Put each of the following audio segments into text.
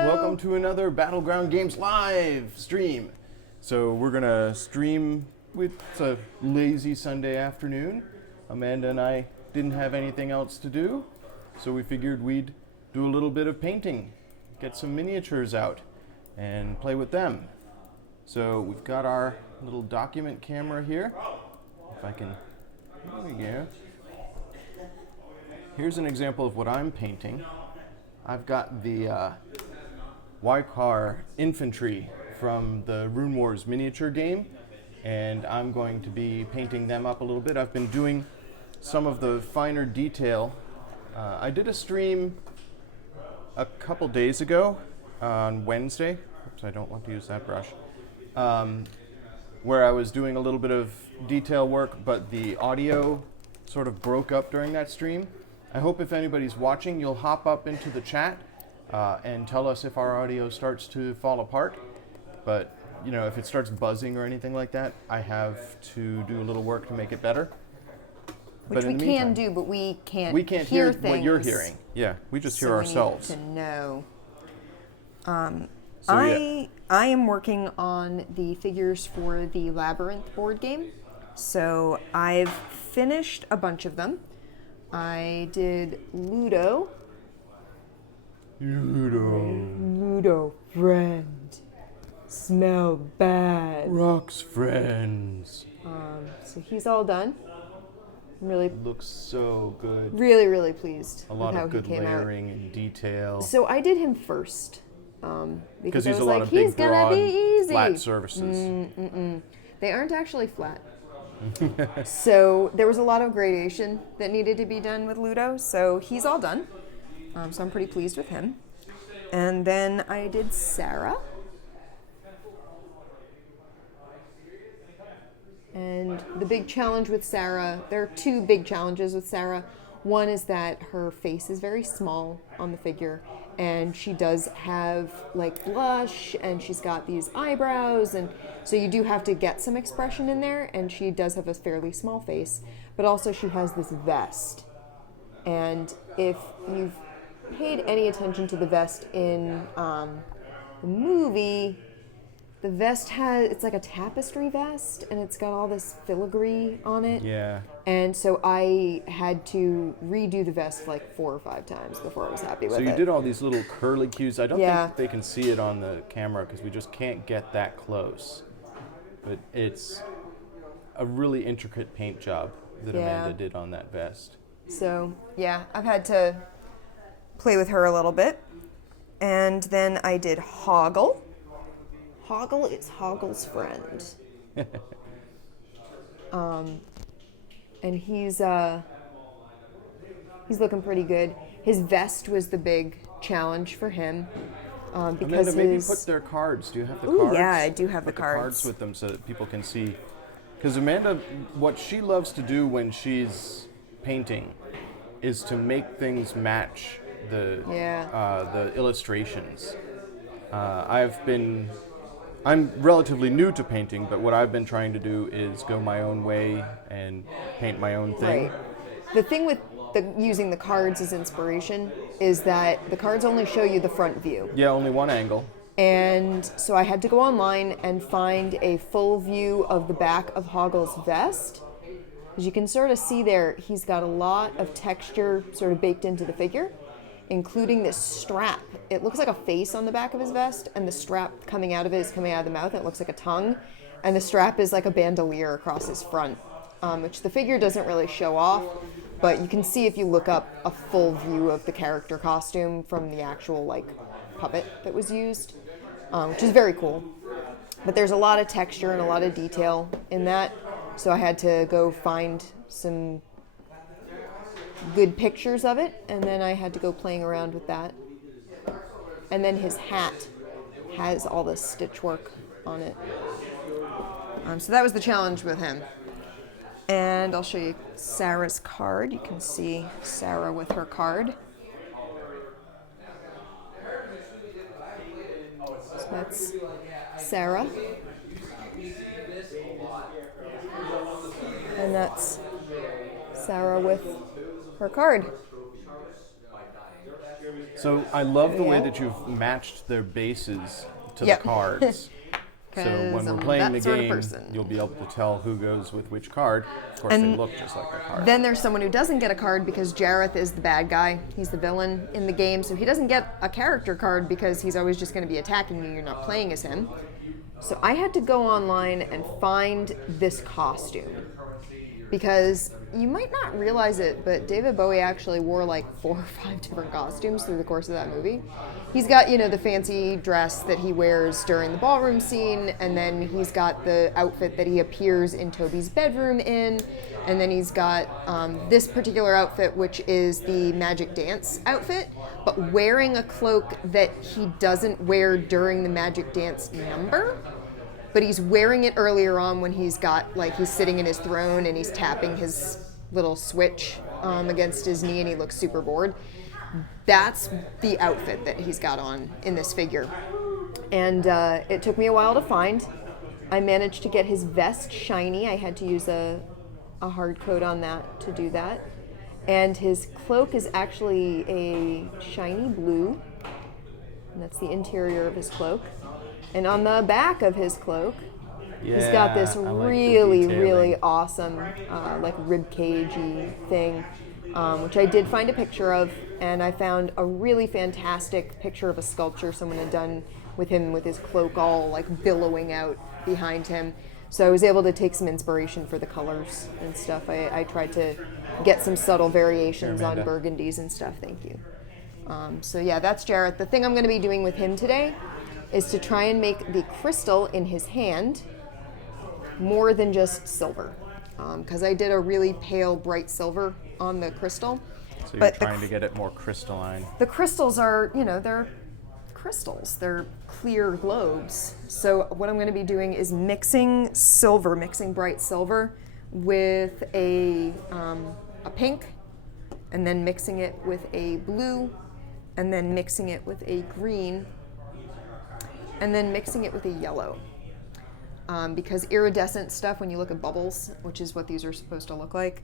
Welcome to another Battleground Games live stream. So we're gonna stream it's a lazy Sunday afternoon. Amanda and I didn't have anything else to do, so we figured we'd do a little bit of painting, get some miniatures out, and play with them. So we've got our little document camera here. If I can, there we go. Here's an example of what I'm painting. I've got the Wykar infantry from the Rune Wars miniature game, and I'm going to be painting them up a little bit. I've been doing some of the finer detail. I did a stream a couple days ago on Wednesday. Oops, I don't want to use that brush. Where I was doing a little bit of detail work, but the audio sort of broke up during that stream. I hope if anybody's watching, you'll hop up into the chat and tell us if our audio starts to fall apart. But, you know, if it starts buzzing or anything like that, I have to do a little work to make it better. Which we can do, but we can't hear things. What you're hearing. Yeah, we just hear ourselves. We need to know. So, yeah. I am working on the figures for the Labyrinth board game. So I've finished a bunch of them. I did Ludo. Ludo, friend. Smell bad. Rock's friends. So he's all done. I'm really Looks so good. really, really pleased A lot with how of good he came layering and detail. So I did him first. Because I he's was a lot like, of big, he's gonna broad, be easy. flat surfaces. They aren't actually flat. So there was a lot of gradation that needed to be done with Ludo. So he's all done. So I'm pretty pleased with him. And then I did Sarah. And the big challenge with Sarah, there are two big challenges with Sarah. One is that her face is very small on the figure, and she does have like blush, and she's got these eyebrows, and so you do have to get some expression in there, and she does have a fairly small face, but also she has this vest. And if you've paid any attention to the vest in the movie, the vest it's like a tapestry vest, and it's got all this filigree on it. Yeah. And so I had to redo the vest like 4 or 5 times before I was happy with it. So you did all these little curly cues. I don't Yeah. think they can see it on the camera because we just can't get that close. But it's a really intricate paint job that Yeah. Amanda did on that vest. So yeah, I've had to play with her a little bit. And then I did Hoggle. Hoggle is Hoggle's friend. And he's looking pretty good. His vest was the big challenge for him. Because Amanda, maybe put their cards. Do you have the cards? Yeah, I do have put the cards. with them so that people can see. Because Amanda, what she loves to do when she's painting is to make things match the illustrations. I'm relatively new to painting, but what I've been trying to do is go my own way and paint my own thing. Right. The thing with using the cards as inspiration is that the cards only show you the front view. Yeah, only one angle. And so I had to go online and find a full view of the back of Hoggle's vest. As you can sort of see there, he's got a lot of texture sort of baked into the figure, including this strap. It looks like a face on the back of his vest, and the strap coming out of it is coming out of the mouth, and it looks like a tongue. And the strap is like a bandolier across his front, which the figure doesn't really show off, but you can see if you look up a full view of the character costume from the actual like puppet that was used, which is very cool. But there's a lot of texture and a lot of detail in that, so I had to go find some good pictures of it, and then I had to go playing around with that. And then his hat has all this stitch work on it. So that was the challenge with him. And I'll show you Sarah's card. You can see Sarah with her card. So that's Sarah. And that's Sarah with her card. So I love the way Yeah. that you've matched their bases to Yep. the cards. So 'Cause when we're I'm playing that the sort of game, person. you'll be able to tell who goes with which card. Of course, they look just like the card. Then there's someone who doesn't get a card because Jareth is the bad guy. He's the villain in the game, so he doesn't get a character card because he's always just going to be attacking you. You're not playing as him. So I had to go online and find this costume because you might not realize it, but David Bowie actually wore like 4 or 5 different costumes through the course of that movie. He's got, the fancy dress that he wears during the ballroom scene, and then he's got the outfit that he appears in Toby's bedroom in, and then he's got this particular outfit, which is the Magic Dance outfit, but wearing a cloak that he doesn't wear during the Magic Dance number. But he's wearing it earlier on when he's sitting in his throne and he's tapping his little switch against his knee and he looks super bored. That's the outfit that he's got on in this figure. And it took me a while to find. I managed to get his vest shiny. I had to use a hard coat on that to do that. And his cloak is actually a shiny blue. And that's the interior of his cloak. And on the back of his cloak, he's got this I like the really, detailing. really awesome, rib cagey thing, which I did find a picture of, and I found a really fantastic picture of a sculpture someone had done with him with his cloak all like billowing out behind him. So I was able to take some inspiration for the colors and stuff. I tried to get some subtle variations on Amanda. burgundies and stuff. Thank you. So yeah, that's Jareth. The thing I'm going to be doing with him today is to try and make the crystal in his hand more than just silver. Because I did a really pale, bright silver on the crystal. So you're but trying to get it more crystalline. the crystals are, they're crystals. They're clear globes. So what I'm going to be doing is mixing bright silver with a pink, and then mixing it with a blue, and then mixing it with a green, and then mixing it with a yellow. Because iridescent stuff, when you look at bubbles, which is what these are supposed to look like,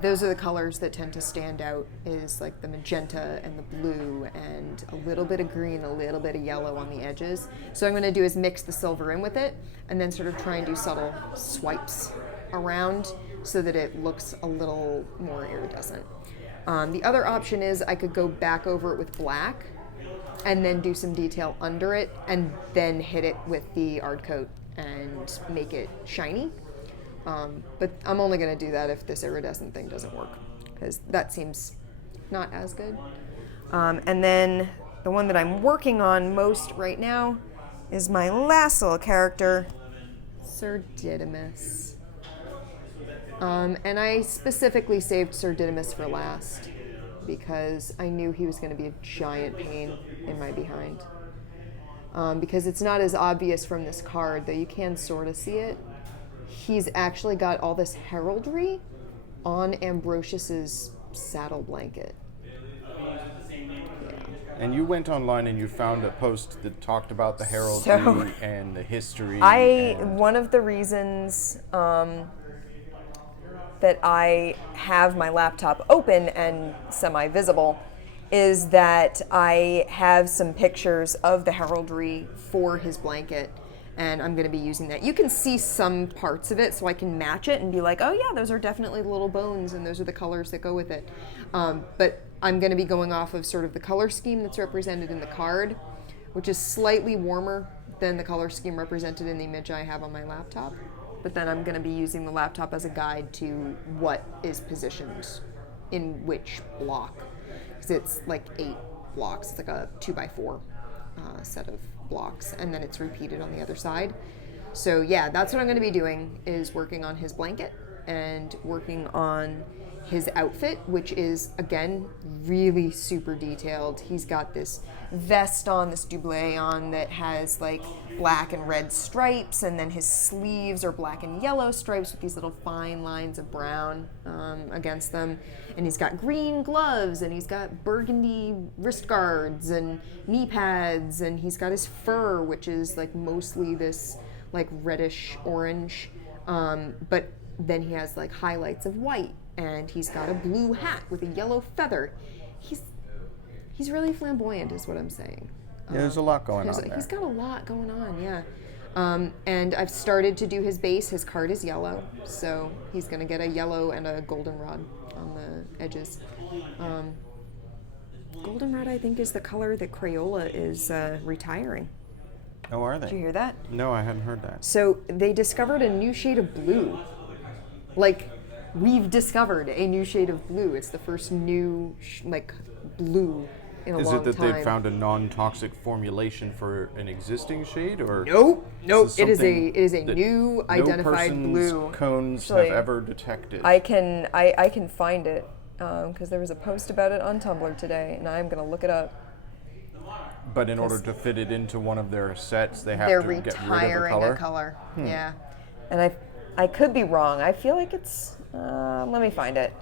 those are the colors that tend to stand out, is like the magenta and the blue and a little bit of green, a little bit of yellow on the edges. So what I'm going to do is mix the silver in with it and then sort of try and do subtle swipes around so that it looks a little more iridescent. The other option is I could go back over it with black and then do some detail under it and then hit it with the art coat and make it shiny. But I'm only going to do that if this iridescent thing doesn't work, because that seems not as good. And then the one that I'm working on most right now is my last little character, Sir Didymus. And I specifically saved Sir Didymus for last because I knew he was going to be a giant pain in my behind. Because it's not as obvious from this card, though you can sort of see it. He's actually got all this heraldry on Ambrosius's saddle blanket. And you went online and you found a post that talked about the heraldry So, and the history. One of the reasons that I have my laptop open and semi-visible is that I have some pictures of the heraldry for his blanket, and I'm going to be using that. You can see some parts of it, so I can match it and be like, oh yeah, those are definitely the little bones, and those are the colors that go with it. But I'm going to be going off of sort of the color scheme that's represented in the card, which is slightly warmer than the color scheme represented in the image I have on my laptop. But then I'm going to be using the laptop as a guide to what is positioned in which block. Because it's like 8 blocks. It's like a 2x4 set of blocks, and then it's repeated on the other side. So yeah, that's what I'm going to be doing, is working on his blanket and working on his outfit, which is, again, really super detailed. He's got this vest on, this doublet on, that has like black and red stripes, and then his sleeves are black and yellow stripes with these little fine lines of brown against them. And he's got green gloves, and he's got burgundy wrist guards and knee pads, and he's got his fur, which is like mostly this like reddish orange, but then he has like highlights of white, and he's got a blue hat with a yellow feather. He's He's really flamboyant, is what I'm saying. Yeah, there's a lot going on there. He's got a lot going on, yeah. And I've started to do his base. His card is yellow, so he's going to get a yellow and a goldenrod on the edges. Goldenrod, I think, is the color that Crayola is retiring. Oh, are Did you they? hear that? No, I hadn't heard that. So they discovered a new shade of blue. Like, we've discovered a new shade of blue. It's the first new, blue in a Is long it that time. they've found a non-toxic formulation for an existing shade, or Nope. is this It is something a that new identified no blue. person's cones Actually, have ever detected? I can find it because there was a post about it on Tumblr today, and I'm gonna look it up. But in order to fit it into one of their sets, they have They're to get rid of a retiring color. a color. Yeah. And I could be wrong. I feel like it's. Let me find it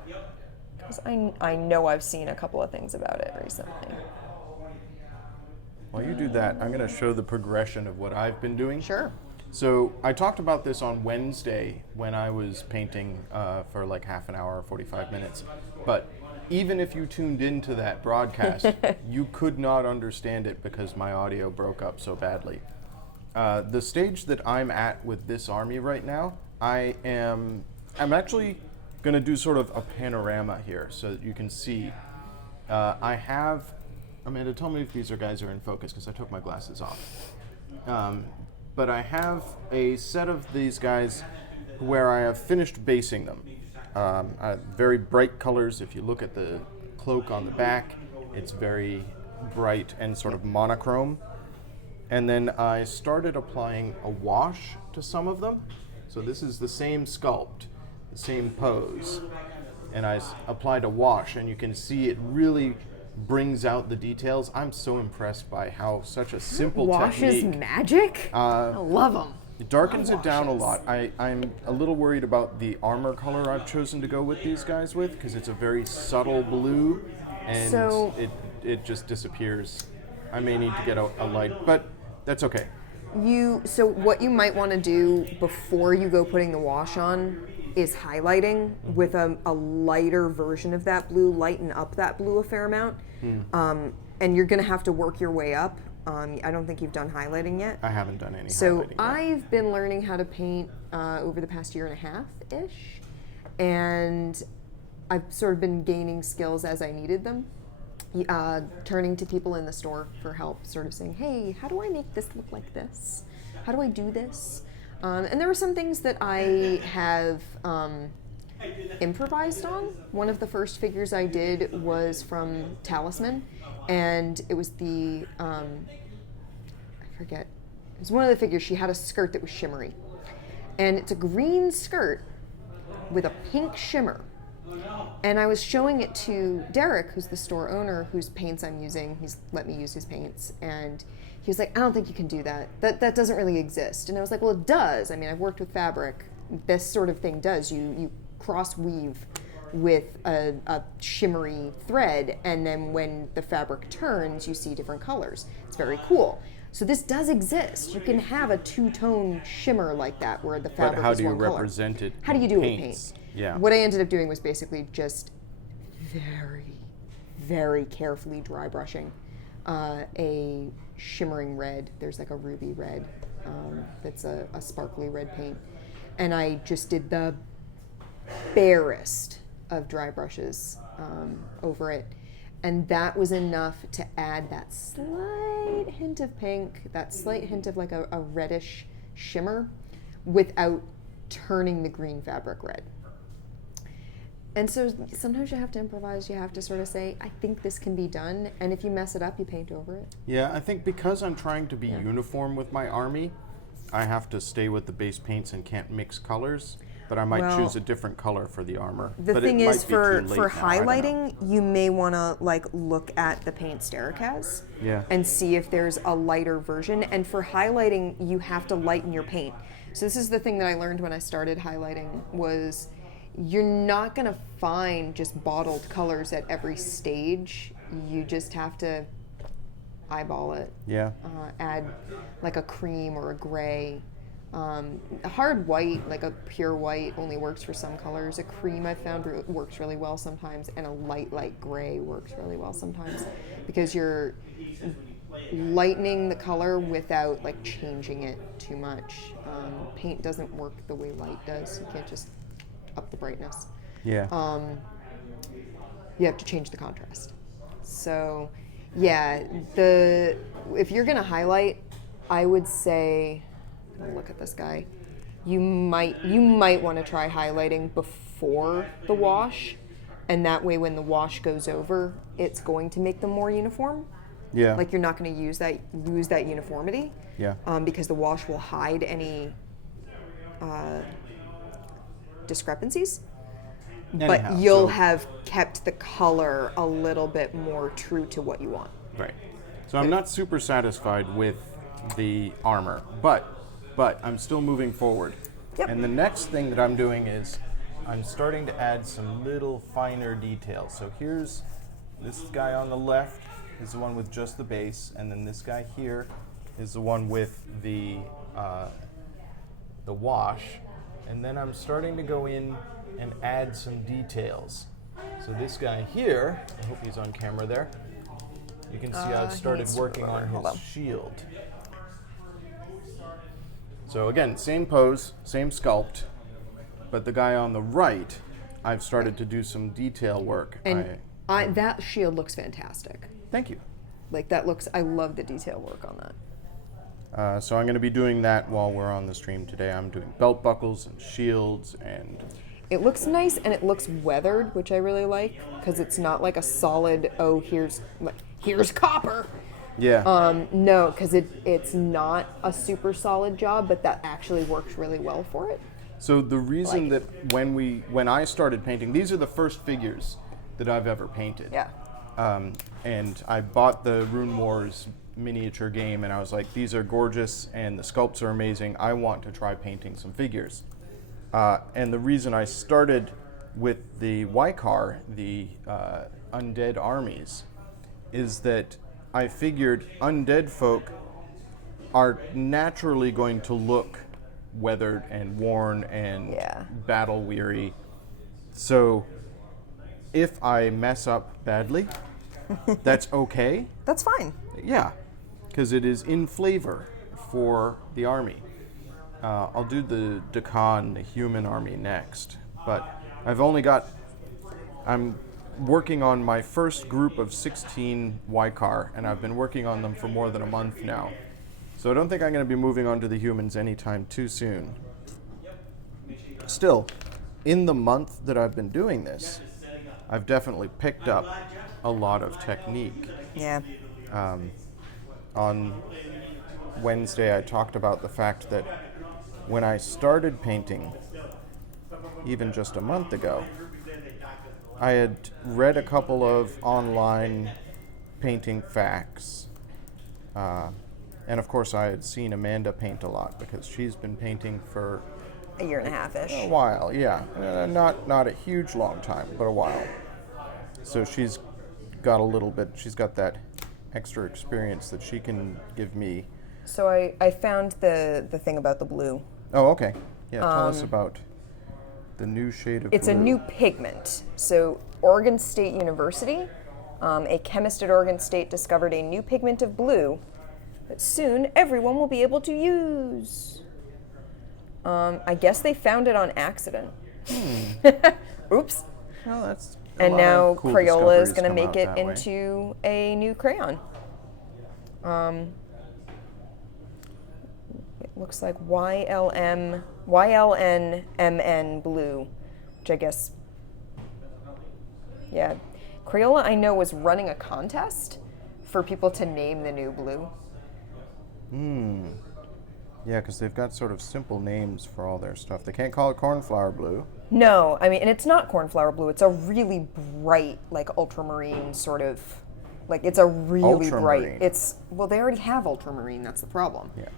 because I know I've seen a couple of things about it recently. While you do that, I'm going to show the progression of what I've been doing. Sure. So I talked about this on Wednesday when I was painting for like half an hour, 45 minutes. But even if you tuned into that broadcast, you could not understand it because my audio broke up so badly. The stage that I'm at with this army right now, I'm actually going to do sort of a panorama here so that you can see. I have, Amanda, tell me if these guys are in focus because I took my glasses off. But I have a set of these guys where I have finished basing them. Very bright colors. If you look at the cloak on the back, it's very bright and sort of monochrome. And then I started applying a wash to some of them. So this is the same sculpt, the same pose. And I applied a wash, and you can see it really brings out the details. I'm so impressed by how such a simple Wash is technique magic. I love them. it darkens it down a lot. I'm a little worried about the armor color I've chosen to go with these guys with because it's a very subtle blue, and So- it just disappears. I may need to get a light, but that's okay. So what you might want to do before you go putting the wash on is highlighting with a lighter version of that blue, lighten up that blue a fair amount. And you're going to have to work your way up. I don't think you've done highlighting yet. I haven't done any So highlighting yet. I've been learning how to paint over the past year and a half-ish. And I've sort of been gaining skills as I needed them. Turning to people in the store for help, sort of saying, hey, how do I make this look like this? How do I do this? And there were some things that I have improvised on. One of the first figures I did was from Talisman, and it was the, I forget, it was one of the figures. She had a skirt that was shimmery. And it's a green skirt with a pink shimmer. And I was showing it to Derek, who's the store owner, whose paints I'm using. He's let me use his paints. And he was like, I don't think you can do that. That doesn't really exist. And I was like, well, it does. I mean, I've worked with fabric. This sort of thing does. You cross weave with a shimmery thread, and then when the fabric turns, you see different colors. It's very cool. So this does exist. You can have a two-tone shimmer like that where the fabric But how is do you one color. represent it? How do in you do it with paints? paint? Yeah. What I ended up doing was basically just very, very carefully dry brushing a shimmering red. There's like a ruby red that's a sparkly red paint. And I just did the barest of dry brushes over it. And that was enough to add that slight hint of pink, that slight hint of like a reddish shimmer without turning the green fabric red. And so sometimes you have to improvise. You have to sort of say, I think this can be done. And if you mess it up, you paint over it. Yeah, I think because I'm trying to be uniform with my army, I have to stay with the base paints and can't mix colors. But I might Well, choose a different color for the armor. The but thing it is, might be too late for now, I don't know. highlighting, you may want to like look at the paints Derek has, Yeah. and see if there's a lighter version. And for highlighting, you have to lighten your paint. So this is the thing that I learned when I started highlighting was you're not going to find just bottled colors at every stage. You just have to eyeball it. Yeah. Add like a cream or a gray A hard white, like a pure white, only works for some colors. A cream I've found works really well sometimes, and a light gray works really well sometimes, because you're lightening the color without like changing it too much. Paint doesn't work the way light does. You can't just up the brightness. Yeah. You have to change the contrast. So, yeah, if you're gonna highlight, I would say, look at this guy. You might want to try highlighting before the wash, and that way when the wash goes over, it's going to make them more uniform. Yeah. Like you're not going to lose that uniformity. Yeah. Because the wash will hide any discrepancies. Anyhow, But you'll so- have kept the color a little bit more true to what you want. Right. So I'm not super satisfied with the armor, but I'm still moving forward. Yep. And the next thing that I'm doing is I'm starting to add some little finer details. So here's this guy on the left is the one with just the base, and then this guy here is the one with the wash. And then I'm starting to go in and add some details. So this guy here, I hope he's on camera there. You can see I've started needs to working move over. on Hold his on. shield. So again, same pose, same sculpt, but the guy on the right, I've started to do some detail work. And that shield looks fantastic. Thank you. Like I love the detail work on that. So I'm going to be doing that while we're on the stream today. I'm doing belt buckles and shields and It looks nice and it looks weathered, which I really like, because it's not like a solid, here's copper. yeah. No, because it's not a super solid job, but that actually works really well for it. So the reason that when I started painting, these are the first figures that I've ever painted. Yeah. And I bought the Rune Wars miniature game, and I was like, these are gorgeous, and the sculpts are amazing. I want to try painting some figures. And the reason I started with the Wykar, the undead armies, is that I figured undead folk are naturally going to look weathered and worn and Yeah. battle weary. So if I mess up badly, that's okay. That's fine. Yeah, because it is in flavor for the army. I'll do the Dakan, the human army, next. But I'm working on my first group of 16 Wykar, and I've been working on them for more than a month now. So I don't think I'm going to be moving on to the humans anytime too soon. Still, in the month that I've been doing this, I've definitely picked up a lot of technique. Yeah. On Wednesday, I talked about the fact that when I started painting, even just a month ago, I had read a couple of online painting facts. And of course, I had seen Amanda paint a lot because she's been painting for A year and a half-ish. a while, yeah. Not a huge long time, but a while. So she's got that extra experience that she can give me. So I found the thing about the blue. Oh, okay. Yeah, tell us about the new shade of It's blue. a new pigment. So Oregon State University, a chemist at Oregon State discovered a new pigment of blue that soon everyone will be able to use. I guess they found it on accident. Oops. Well, that's a And lot of now cool Crayola is discoveries going to come make out it that way. into a new crayon. It looks like YLNMN blue, which I guess, yeah. Crayola, I know, was running a contest for people to name the new blue. Yeah, because they've got sort of simple names for all their stuff. They can't call it cornflower blue. No, I mean, and it's not cornflower blue. It's a really bright, like ultramarine sort of, like it's a really bright. Ultramarine. They already have ultramarine. That's the problem. Yeah.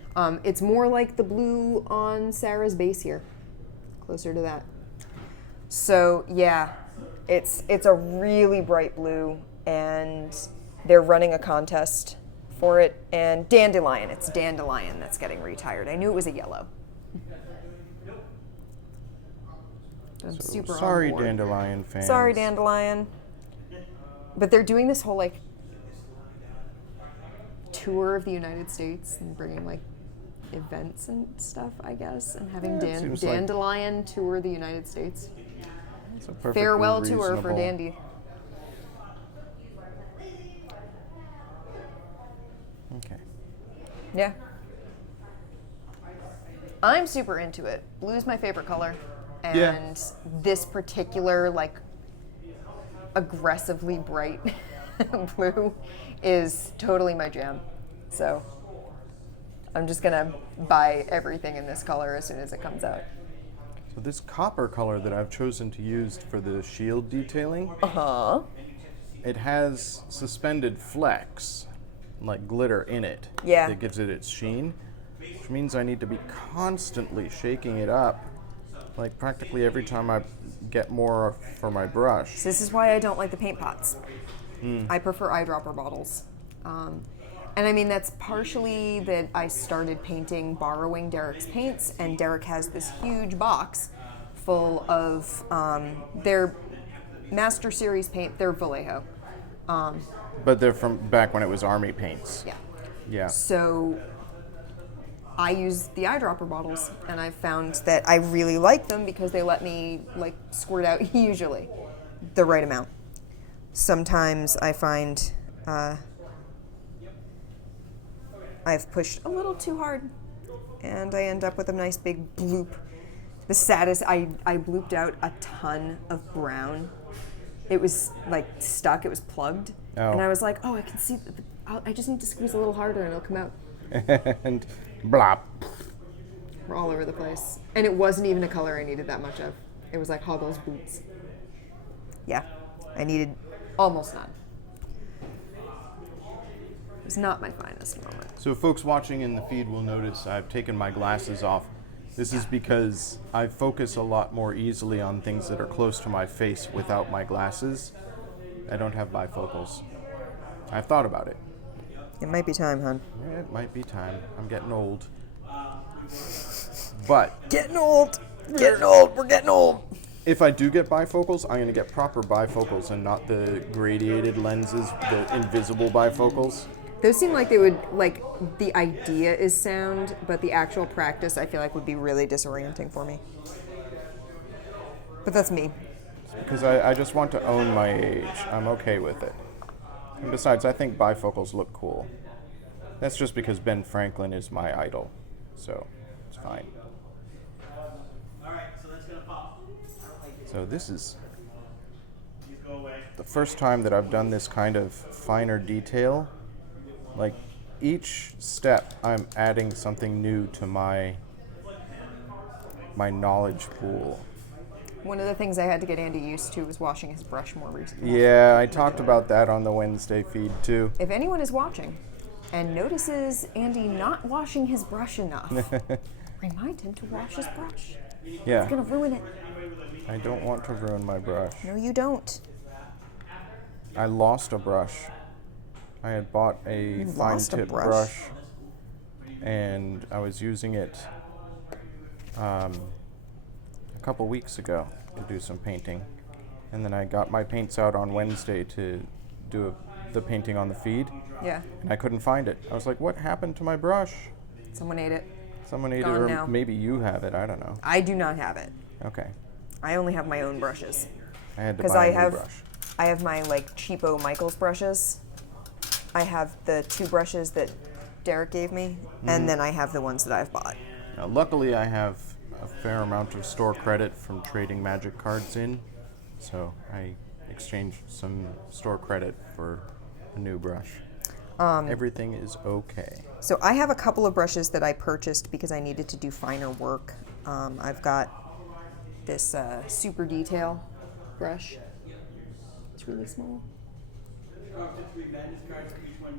It's more like the blue on Sarah's base here, closer to that. So yeah, it's a really bright blue, and they're running a contest for it. And dandelion, it's dandelion that's getting retired. I knew it was a yellow. I'm So, super sorry, on board. Dandelion fans. Sorry, Dandelion. But they're doing this whole like Tour of the United States and bringing like events and stuff, I guess, and having Yeah, it seems like- Dandelion tour the United States. It's a perfectly Farewell tour for reasonable- Dandy. Okay. yeah. I'm super into it. Blue's my favorite color, and Yeah. this particular like aggressively bright blue is totally my jam. So I'm just gonna buy everything in this color as soon as it comes out. So this copper color that I've chosen to use for the shield detailing, it has suspended flecks, like glitter in it. Yeah. That gives it its sheen, which means I need to be constantly shaking it up, like practically every time I get more for my brush. So this is why I don't like the paint pots. I prefer eyedropper bottles. And I mean, that's partially that I started painting borrowing Derek's paints, and Derek has this huge box full of their Master Series paint. They're Vallejo. But they're from back when it was army paints. Yeah. Yeah. So I use the eyedropper bottles, and I've found That I really like them because they let me like squirt out usually. the right amount. Sometimes I find I've pushed a little too hard, and I end up with a nice big bloop. The saddest, I blooped out a ton of brown. It was like stuck, it was plugged. Oh. And I was like, oh, I can see, I just need to squeeze a little harder and it'll come out. And blop. We're all over the place. And it wasn't even a color I needed that much of. It was like Hoggle's boots. Yeah, I needed. Almost none. It was not my finest moment. So folks watching in the feed will notice I've taken my glasses off. This is because I focus a lot more easily on things that are close to my face without my glasses. I don't have bifocals. I've thought about it. It might be time, hon. It might be time. I'm getting old. But Getting old. Getting old. We're getting old. if I do get bifocals, I'm going to get proper bifocals and not the gradiated lenses, the invisible bifocals. Those seem like they would, like, the idea is sound, but the actual practice I feel like would be Really disorienting for me. But that's me. Because I just want to own my age. I'm okay with it. And besides, I think bifocals look cool. That's just because Ben Franklin is my idol. So, it's fine. So this is the first time that I've done this kind of finer detail. Like, each step I'm adding something new to my knowledge pool. One of the things I had to get Andy used to was washing his brush more recently. Yeah, I talked about that on the Wednesday feed too. If anyone is watching and notices Andy not washing his brush enough, remind him to wash his brush. Yeah, It's gonna ruin it. I don't want to ruin my brush. No, you don't. I lost a brush. I had bought a fine lost a tip brush? brush and I was using it a couple weeks ago to do some painting. And then I got my paints out on Wednesday to do the painting on the feed, Yeah. and I couldn't find it. I was like, what happened to my brush? Someone ate it. Someone ate it, Gone or now. maybe you have it, I don't know. I do not have it. Okay. I only have my own brushes. I had to Because buy I a new have, brush. I have my like cheapo Michaels brushes. I have the 2 brushes that Derek gave me, and then I have the ones that I've bought. Now, luckily, I have a fair amount of store credit from trading Magic cards in, so I exchanged some store credit for a new brush. Everything is okay. So I have a couple of brushes that I purchased because I needed to do finer work. I've got This super detail brush. It's really small.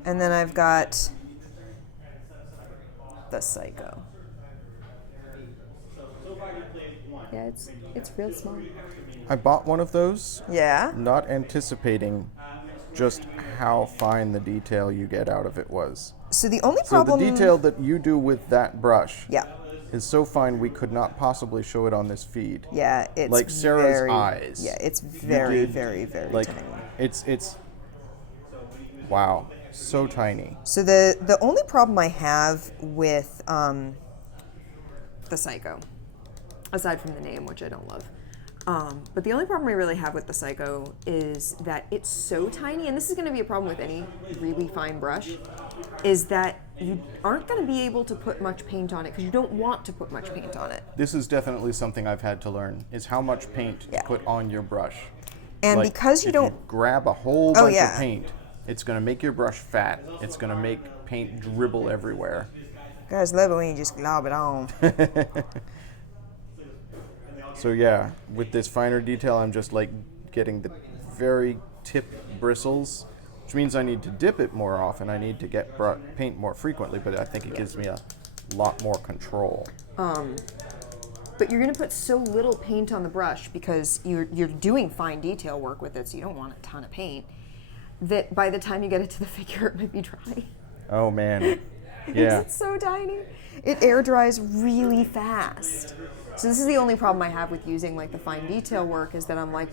and then I've got the Psycho. Yeah, it's real small. I bought one of those, Yeah. not anticipating just how fine the detail you get out of it was. So the only So problem. the detail that you do with that brush Yeah. is so fine we could not possibly show it on this feed. Yeah, it's like Sarah's very, eyes. Yeah, it's very, did, very, very like, tiny. It's wow, so tiny. So the only problem I have with the Psycho, aside from the name, which I don't love, but the only problem I really have with the Psycho is that it's so tiny, and this is going to be a problem with any really fine brush, is that you aren't going to be able to put much paint on it because you don't want to put much paint on it. This is definitely something I've had to learn, is how much paint Yeah. to put on your brush. And Like, because you if don't... you grab a whole Oh, bunch yeah. of paint, it's going to make your brush fat. It's going to make paint dribble everywhere. Guys love it when you just glob it on. So yeah, with this finer detail, I'm just like getting the very tip bristles, which means I need to dip it more often. I need to get paint more frequently, but I think it gives me a lot more control. But you're going to put so little paint on the brush because you're doing fine detail work with it, so you don't want a ton of paint, that by the time you get it to the figure, it might be dry. Oh man, yeah. It's so tiny. It air dries really fast. So this is the only problem I have with using like the fine detail work, is that I'm like,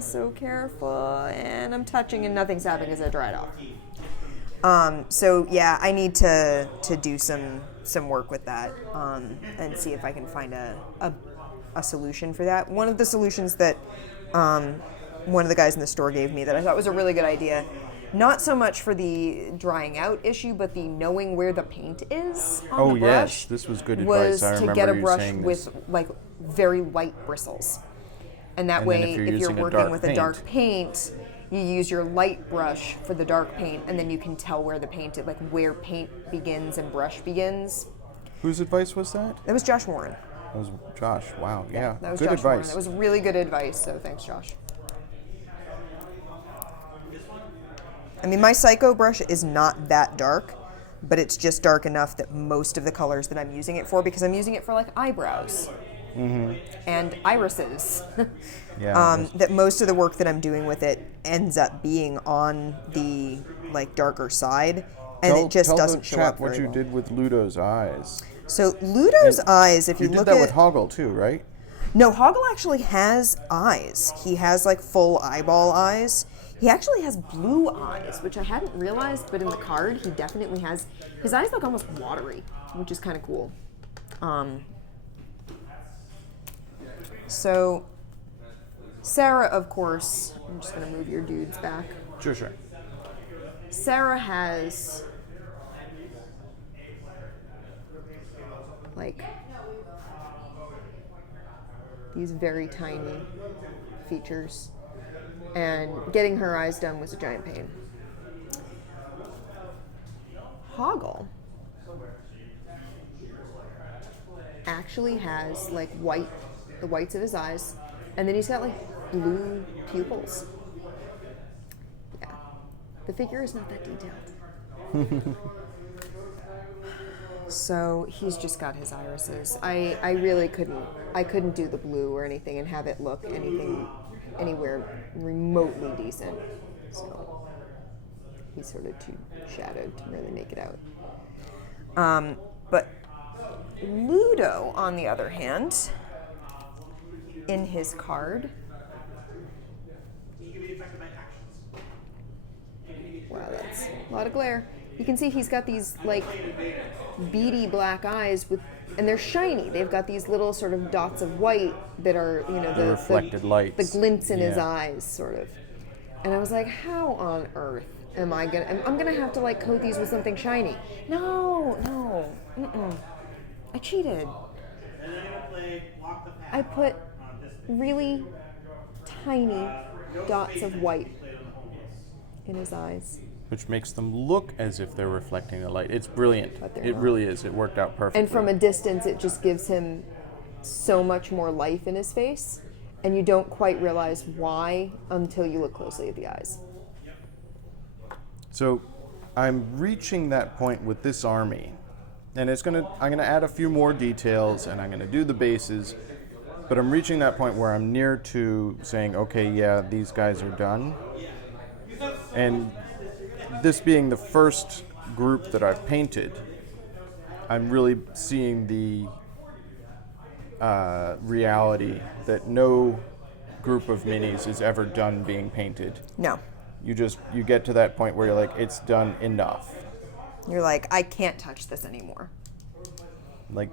so careful, and I'm touching and nothing's happening because I dried off. So yeah, I need to do some work with that and see if I can find a solution for that. One of the solutions that one of the guys in the store gave me that I thought was a really good idea, not so much for the drying out issue, but the knowing where the paint is on Oh the brush. yes, this was good Was advice. I to remember get a you brush saying with this. like very light bristles, and that And then way, if you're if you're using a working dark with a dark paint, you use your light brush for the dark paint, and then you can tell where the paint, like where paint begins and brush begins. Whose advice was that? That was Josh Warren. That was Josh. Wow. Yeah. That was good Josh Warren. advice. That was really good advice. So thanks, Josh. I mean, my Psycho brush is not that dark, but it's just dark enough that most of the colors that I'm using it for, because I'm using it for like eyebrows and irises, Yeah. that most of the work that I'm doing with it ends up being on the like darker side, and it just tell doesn't the show chap up what very you well. did with Ludo's eyes. So Ludo's eyes, if you, You did look that at with Hoggle too, right? No, Hoggle actually has eyes. He has like full eyeball eyes. He actually has blue eyes, which I hadn't realized, but in the card he definitely has. His eyes look almost watery, which is kind of cool. So Sarah, of course, I'm just gonna move your dudes back. Sure. Sarah has like these very tiny features, and getting her eyes done was a giant pain. Hoggle actually has like the whites of his eyes, and then he's got like blue pupils. Yeah, the figure is not that detailed. So he's just got his irises. I really couldn't do the blue or anything and have it look anywhere remotely decent. So he's sort of too shadowed to really make it out. But Ludo, on the other hand, in his card, wow, that's a lot of glare. You can see he's got these like beady black eyes and they're shiny. They've got these little sort of dots of white that are, the reflected lights. the glints in his Yeah. eyes, sort of. And I was like, how on earth am I gonna? I'm gonna have to like coat these with something shiny. No, I cheated. I put really tiny dots of white in his eyes. Which makes them look as if they're reflecting the light. It's brilliant. But they're It not. really is. It worked out perfectly. And from a distance, it just gives him so much more life in his face, and you don't quite realize why until you look closely at the eyes. So I'm reaching that point with this army, and I'm gonna add a few more details, and I'm gonna do the bases, but I'm reaching that point where I'm near to saying, okay, yeah, these guys are done. And this being the first group that I've painted, I'm really seeing the reality that no group of minis is ever done being painted. No. You get to that point where you're like, it's done enough. You're like, I can't touch this anymore. Like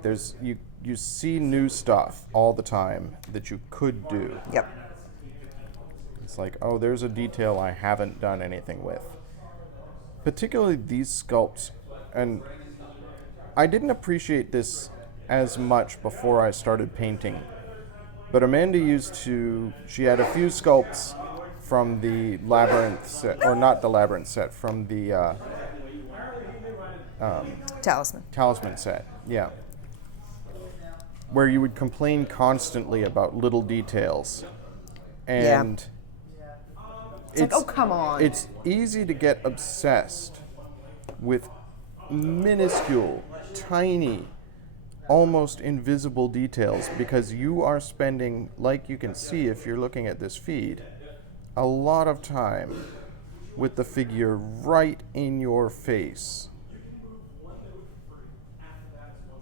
you see new stuff all the time that you could do. Yep. It's like, oh, there's a detail I haven't done anything with. Particularly these sculpts, and I didn't appreciate this as much before I started painting. But Amanda she had a few sculpts from the Labyrinth set, or not the Labyrinth set, from the Talisman set, yeah. Where you would complain constantly about little details. And It's like, oh, come on. It's easy to get obsessed with minuscule, tiny, almost invisible details because you are spending, like you can see if you're looking at this feed, a lot of time with the figure right in your face.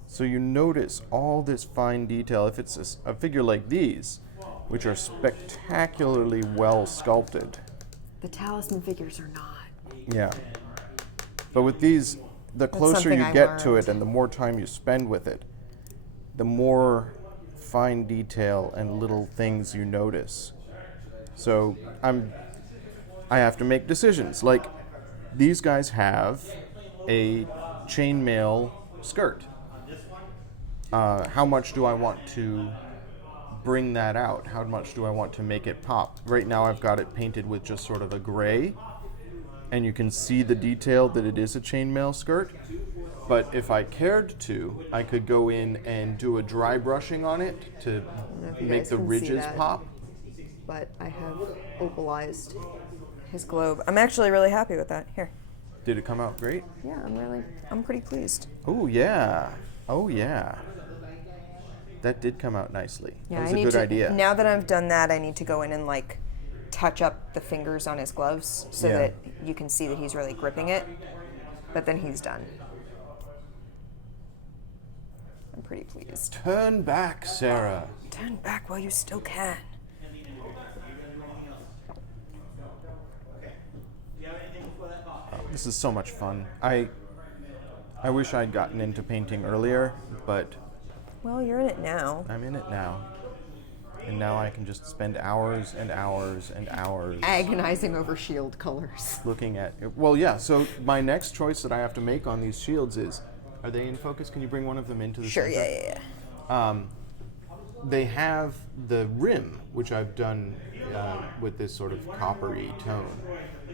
So you notice all this fine detail. If it's a figure like these, which are spectacularly well sculpted. The Talisman figures are not. Yeah. But with these, the closer something you I get to learned. it and the more time you spend with it, the more fine detail and little things you notice. So I have to make decisions. Like, these guys have a chainmail skirt. How much do I want to bring that out? How much do I want to make it pop? Right now I've got it painted with just sort of a gray, and you can see the detail that it is a chainmail skirt. But if I cared to, I could go in and do a dry brushing on it to if you make guys the can see ridges that. pop. But I have opalized. his globe. I'm actually really happy with that. Here. Did it come out great? Yeah, I'm pretty pleased. Oh yeah. Oh yeah. That did come out nicely. Yeah, that was I a need good to, idea. Now that I've done that, I need to go in and like touch up the fingers on his gloves so Yeah. that you can see that he's really gripping it. But then he's done. I'm pretty pleased. Turn back, Sarah. Turn back while you still can. This is so much fun. I wish I'd gotten into painting earlier, but Well, you're in it now. I'm in it now. And now I can just spend hours and hours and hours agonizing over shield colors. looking at it. Well, yeah, so my next choice that I have to make on these shields is, are they in focus? Can you bring one of them into the Sure, center? yeah. They have the rim, which I've done with this sort of coppery tone.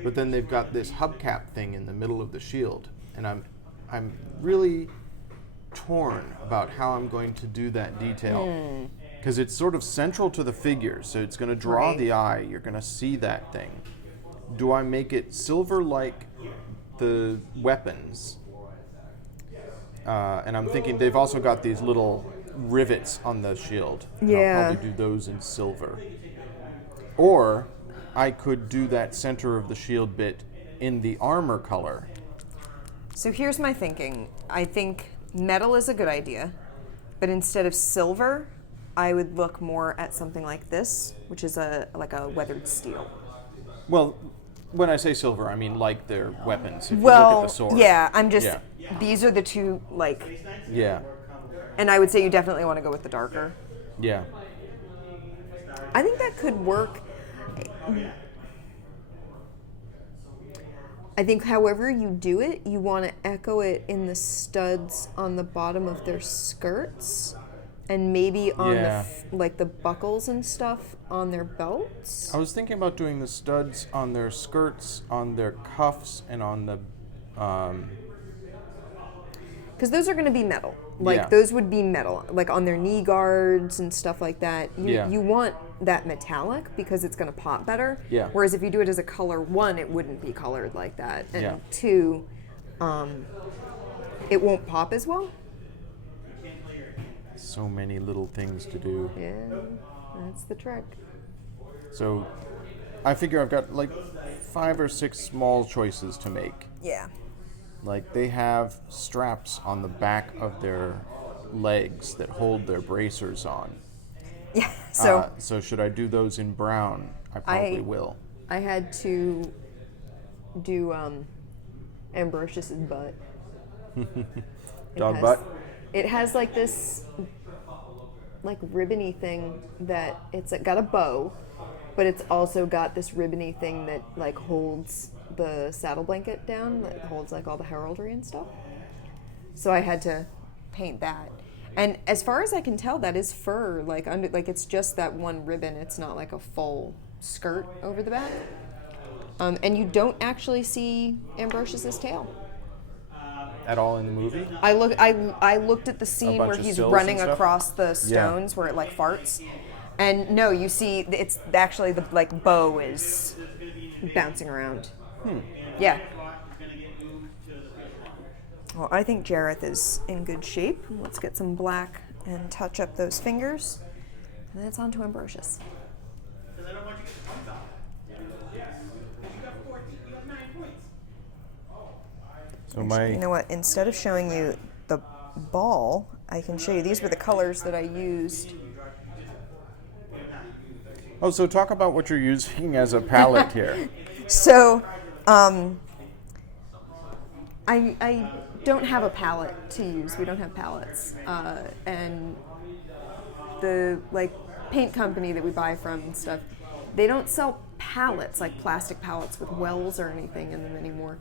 But then they've got this hubcap thing in the middle of the shield. And I'm really torn about how I'm going to do that detail. Because it's sort of central to the figure, so it's going to draw Right. the eye. You're going to see that thing. Do I make it silver like the weapons? And I'm thinking they've also got these little rivets on the shield. Yeah. I'll probably do those in silver. Or I could do that center of the shield bit in the armor color. So here's my thinking. I think metal is a good idea, but instead of silver, I would look more at something like this, which is like a weathered steel. Well, when I say silver, I mean like their weapons. If you look Well, at the sword. yeah, I'm just, Yeah. these are the two, like, Yeah. and I would say you definitely want to go with the darker. Yeah. I think that could work. I think however you do it, you want to echo it in the studs on the bottom of their skirts and maybe on Yeah. like the buckles and stuff on their belts. I was thinking about doing the studs on their skirts, on their cuffs, and on the. Because those are going to be metal. Like Yeah. those would be metal, like on their knee guards and stuff like that. Yeah. You want that metallic because it's going to pop better. Yeah. Whereas if you do it as a color, one, it wouldn't be colored like that, and Yeah. two, it won't pop as well. So many little things to do. Yeah, that's the trick. So I figure I've got like 5 or 6 small choices to make. Yeah. like they have straps on the back of their legs that hold their bracers on. Yeah. So So should I do those in brown? I probably will. I had to do Ambrosius's butt. Dog has- butt? It has like this like ribbony thing that it's got a bow, but it's also got this ribbony thing that like holds the saddle blanket down, that holds like all the heraldry and stuff. So I had to paint that. And as far as I can tell, that is fur, like under, like it's just that one ribbon. It's not like a full skirt over the back. And you don't actually see Ambrosius's tail. At all in the movie? I looked at the scene bunch where of he's stills running and stuff? across the stones where it like farts, and no, you see it's actually the like bow is bouncing around. Yeah. Well, I think Jareth is in good shape. Let's get some black and touch up those fingers, and then it's on to Ambrosius. So you know what? Instead of showing you the ball, I can show you. These were the colors that I used. Oh, so talk about what you're using as a palette here. So, I don't have a palette to use. We don't have palettes, and the like paint company that we buy from and stuff, they don't sell palettes like plastic palettes with wells or anything in them anymore,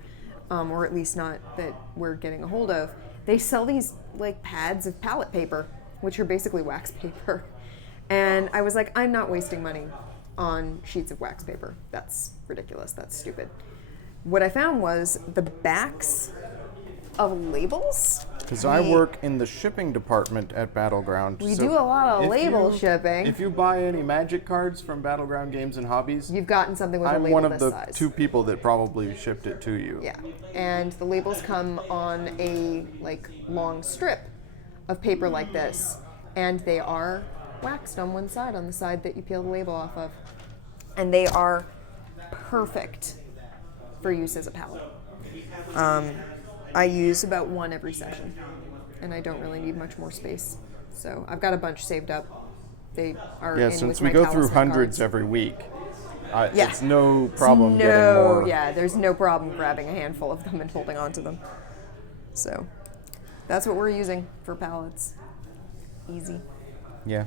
or at least not that we're getting a hold of. They sell these like pads of palette paper, which are basically wax paper. And I was like, I'm not wasting money on sheets of wax paper. That's ridiculous. That's stupid. What I found was the backs of labels. Because I work in the shipping department at Battleground. We so do a lot of if label you- shipping. If you buy any magic cards from Battleground Games and Hobbies, You've gotten something with a I'm label one of this the size. 2 people that probably shipped it to you. Yeah, and the labels come on a like long strip of paper like this, and they are waxed on one side, on the side that you peel the label off of, and they are perfect for use as a palette. I use about one every session, and I don't really need much more space, so I've got a bunch saved up. They are Yeah, in since with we my go through talisman hundreds cards. every week, Yeah. it's no problem getting more. Yeah, there's no problem grabbing a handful of them and holding on to them. So that's what we're using for palettes. Easy. Yeah.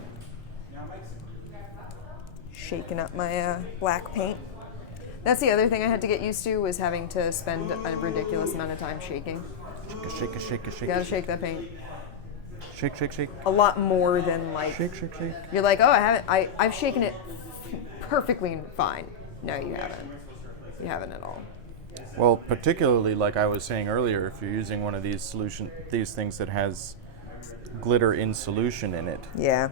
shaking up my black paint. That's the other thing I had to get used to, was having to spend a ridiculous amount of time shaking. Shake, shake, shake, You gotta shake that paint. shake, shake, shake, A lot more than like, shake, shake, shake. you're like, oh, I've shaken it perfectly fine. No, you haven't. You haven't at all. Well, particularly like I was saying earlier, if you're using one of these these things that has glitter in solution in it, Yeah.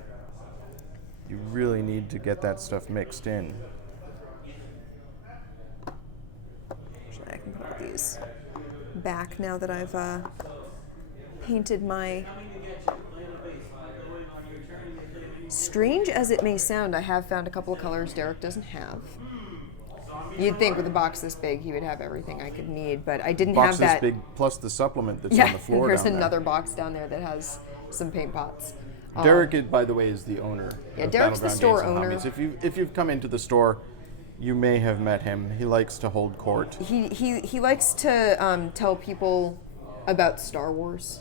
you really need to get that stuff mixed in. Actually, I can put all these back now that I've painted my... Strange as it may sound, I have found a couple of colors Derek doesn't have. You'd think with a box this big he would have everything I could need, but I didn't Box have that. this big plus the supplement that's Yeah, on the floor there's down another box down there that has some paint pots. there. Derek, by the way, is the owner. Yeah, of Derek's the Battleground store Games and owner. Hobbies. If you've come into the store, you may have met him. He likes to hold court. He likes to tell people about Star Wars.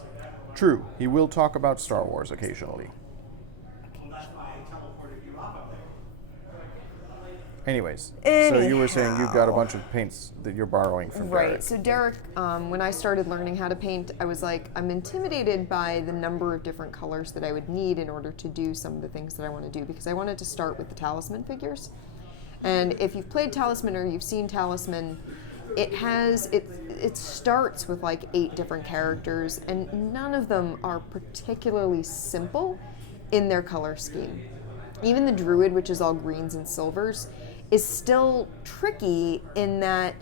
True, he will talk about Star Wars occasionally. Anyways, so you were saying you've got a bunch of paints that you're borrowing from Right. Derek. So Derek, when I started learning how to paint, I was like, I'm intimidated by the number of different colors that I would need in order to do some of the things that I want to do, because I wanted to start with the Talisman figures. And if you've played Talisman or you've seen Talisman, it starts with like 8 different characters, and none of them are particularly simple in their color scheme. Even the Druid, which is all greens and silvers, is still tricky in that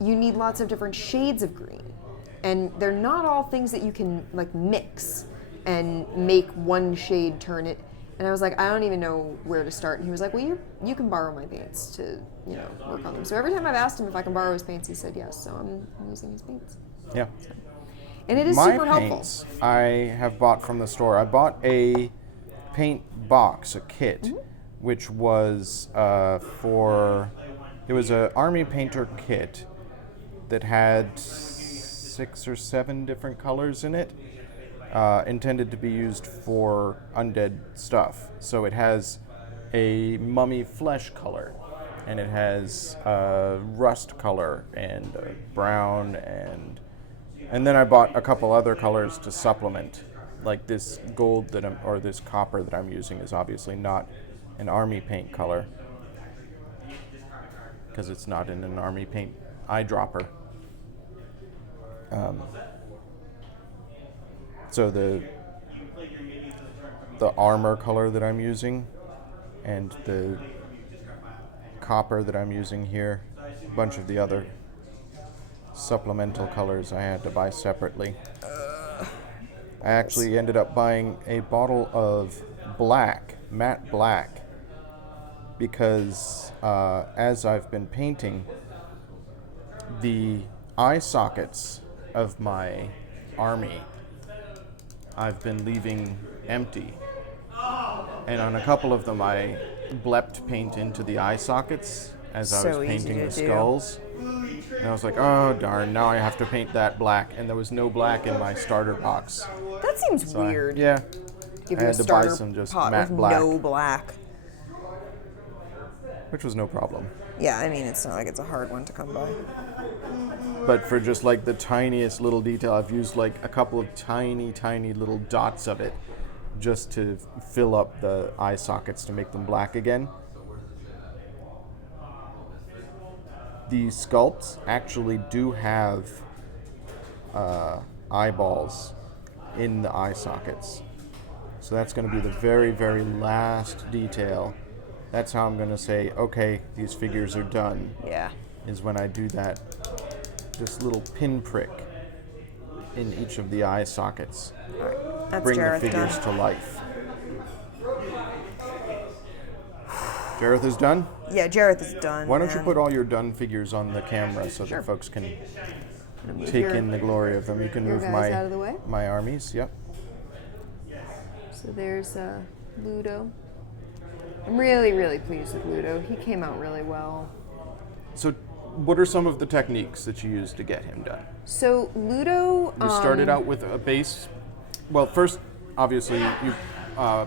you need lots of different shades of green, and they're not all things that you can like mix and make one shade turn it. And I was like, I don't even know where to start. And he was like, well, you can borrow my paints to work on them. So every time I've asked him if I can borrow his paints, he said yes. So I'm using his paints. Yeah. And it is My super helpful. paints I have bought from the store. I bought a paint box, a kit, which was it was an army painter kit that had 6 or 7 different colors in it, intended to be used for undead stuff. So it has a mummy flesh color, and it has a rust color and a brown, and then I bought a couple other colors to supplement. Like this gold or this copper that I'm using is obviously not an army paint color because it's not in an army paint eyedropper. So the armor color that I'm using and the copper that I'm using here, a bunch of the other supplemental colors I had to buy separately. I actually ended up buying a bottle of black, matte black, because as I've been painting, the eye sockets of my army I've been leaving empty. And on a couple of them I blepped paint into the eye sockets as I So was easy painting to the do. skulls. And I was like, oh darn, now I have to paint that black. And there was no black in my starter box. That seems So weird. yeah. Give I you had a to buy starter some just pot matte with black. no black. Which was no problem. Yeah, I mean, it's not like it's a hard one to come by. But for just like the tiniest little detail, I've used like a couple of tiny, tiny little dots of it just to fill up the eye sockets to make them black again. The sculpts actually do have eyeballs in the eye sockets. So that's going to be the very, very last detail. That's how I'm going to say, okay, these figures are done, Yeah. is when I do that, this little pinprick in each of the eye sockets. All right. That's Bring Jareth the figures done. to life. Jareth is done? Yeah, Jareth is done. Why don't you man. put all your done figures on the camera so Sure. that folks can Move take your- in the glory of them? You can your move guys out of the way. my armies. Yep. So there's Ludo. I'm really, really pleased with Ludo. He came out really well. So, what are some of the techniques that you used to get him done? So Ludo, You started out with a base. Well, first, obviously, you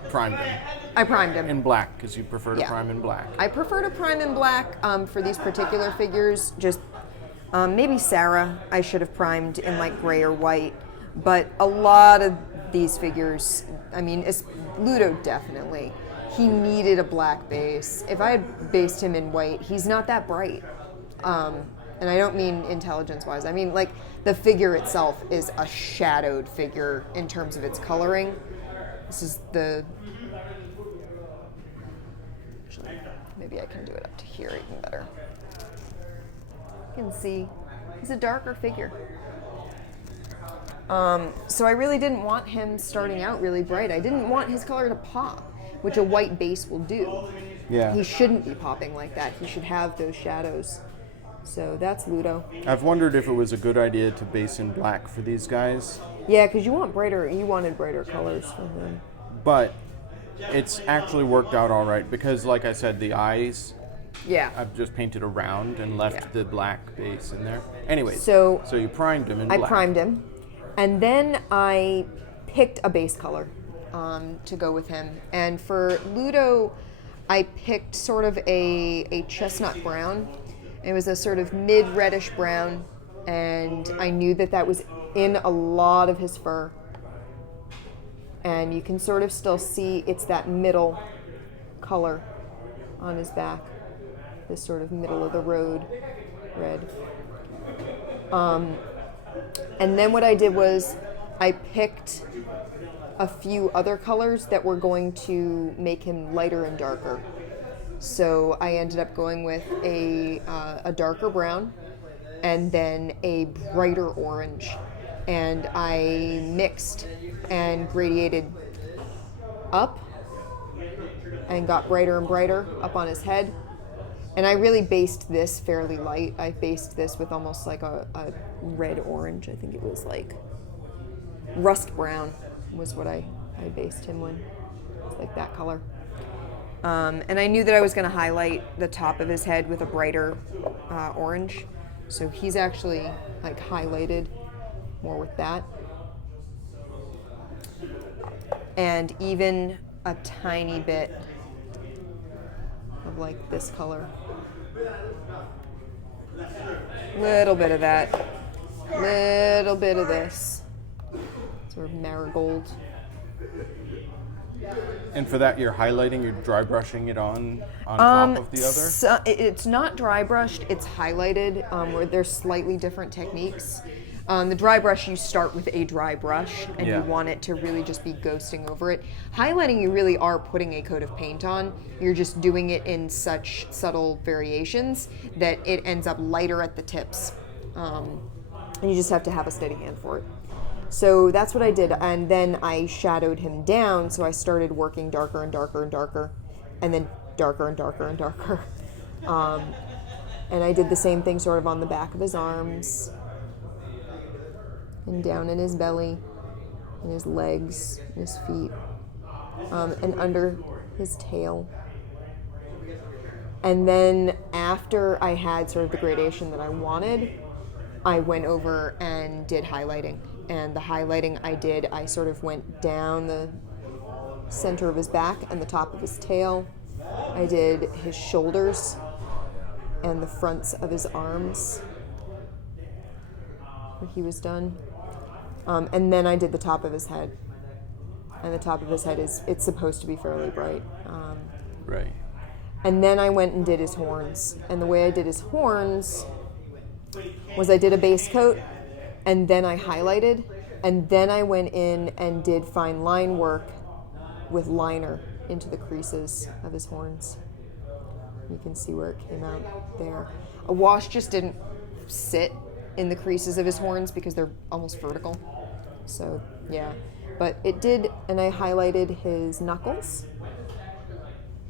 primed him I primed him. in black because you prefer to Yeah. prime in black. I prefer to prime in black for these particular figures. Just maybe Sarah, I should have primed in like gray or white. But a lot of these figures, I mean, Ludo definitely. He needed a black base. If I had based him in white, he's not that bright. And I don't mean intelligence-wise. I mean, like, the figure itself is a shadowed figure in terms of its coloring. This is the... Actually, maybe I can do it up to here even better. You can see he's a darker figure. So I really didn't want him starting out really bright. I didn't want his color to pop, which a white base will do. Yeah. He shouldn't be popping like that. He should have those shadows. So that's Ludo. I've wondered if it was a good idea to base in black for these guys, Yeah, because you wanted brighter colors for him. but it's actually worked out all right because, like I said, the eyes Yeah. I've just painted around and left Yeah. the black base in there. Anyways, So you primed him in I black. primed him, and then I picked a base color to go with him. And for Ludo, I picked sort of a chestnut brown. It was a sort of mid-reddish brown, and I knew that was in a lot of his fur. And you can sort of still see it's that middle color on his back, this sort of middle of the road red. And then what I did was I picked a few other colors that were going to make him lighter and darker. So I ended up going with a darker brown and then a brighter orange. And I mixed and gradiated up and got brighter and brighter up on his head. And I really based this fairly light. I based this with almost like a red orange. I think it was like rust brown was what I based him on. It's like that color. And I knew that I was going to highlight the top of his head with a brighter orange. So he's actually like highlighted more with that. And even a tiny bit of like this color. Little bit of that. Little bit of this. Sort of marigold. And for that, you're highlighting, you're dry brushing it on top of the other? So it's not dry brushed, it's highlighted, where there's slightly different techniques. The dry brush, you start with a dry brush, and Yeah. you want it to really just be ghosting over it. Highlighting, you really are putting a coat of paint on. You're just doing it in such subtle variations that it ends up lighter at the tips. And you just have to have a steady hand for it. So that's what I did, and then I shadowed him down, so I started working darker and darker and darker, and then darker and darker and darker. And I did the same thing sort of on the back of his arms, and down in his belly, and his legs, and his feet, and under his tail. And then after I had sort of the gradation that I wanted, I went over and did highlighting. And the highlighting I did, I sort of went down the center of his back and the top of his tail. I did his shoulders and the fronts of his arms where he was done. And then I did the top of his head. And the top of his head it's supposed to be fairly bright. Right. And then I went and did his horns. And the way I did his horns was I did a base coat, and then I highlighted, and then I went in and did fine line work with liner into the creases of his horns. You can see where it came out there. A wash just didn't sit in the creases of his horns because they're almost vertical. So, yeah. But it did, and I highlighted his knuckles.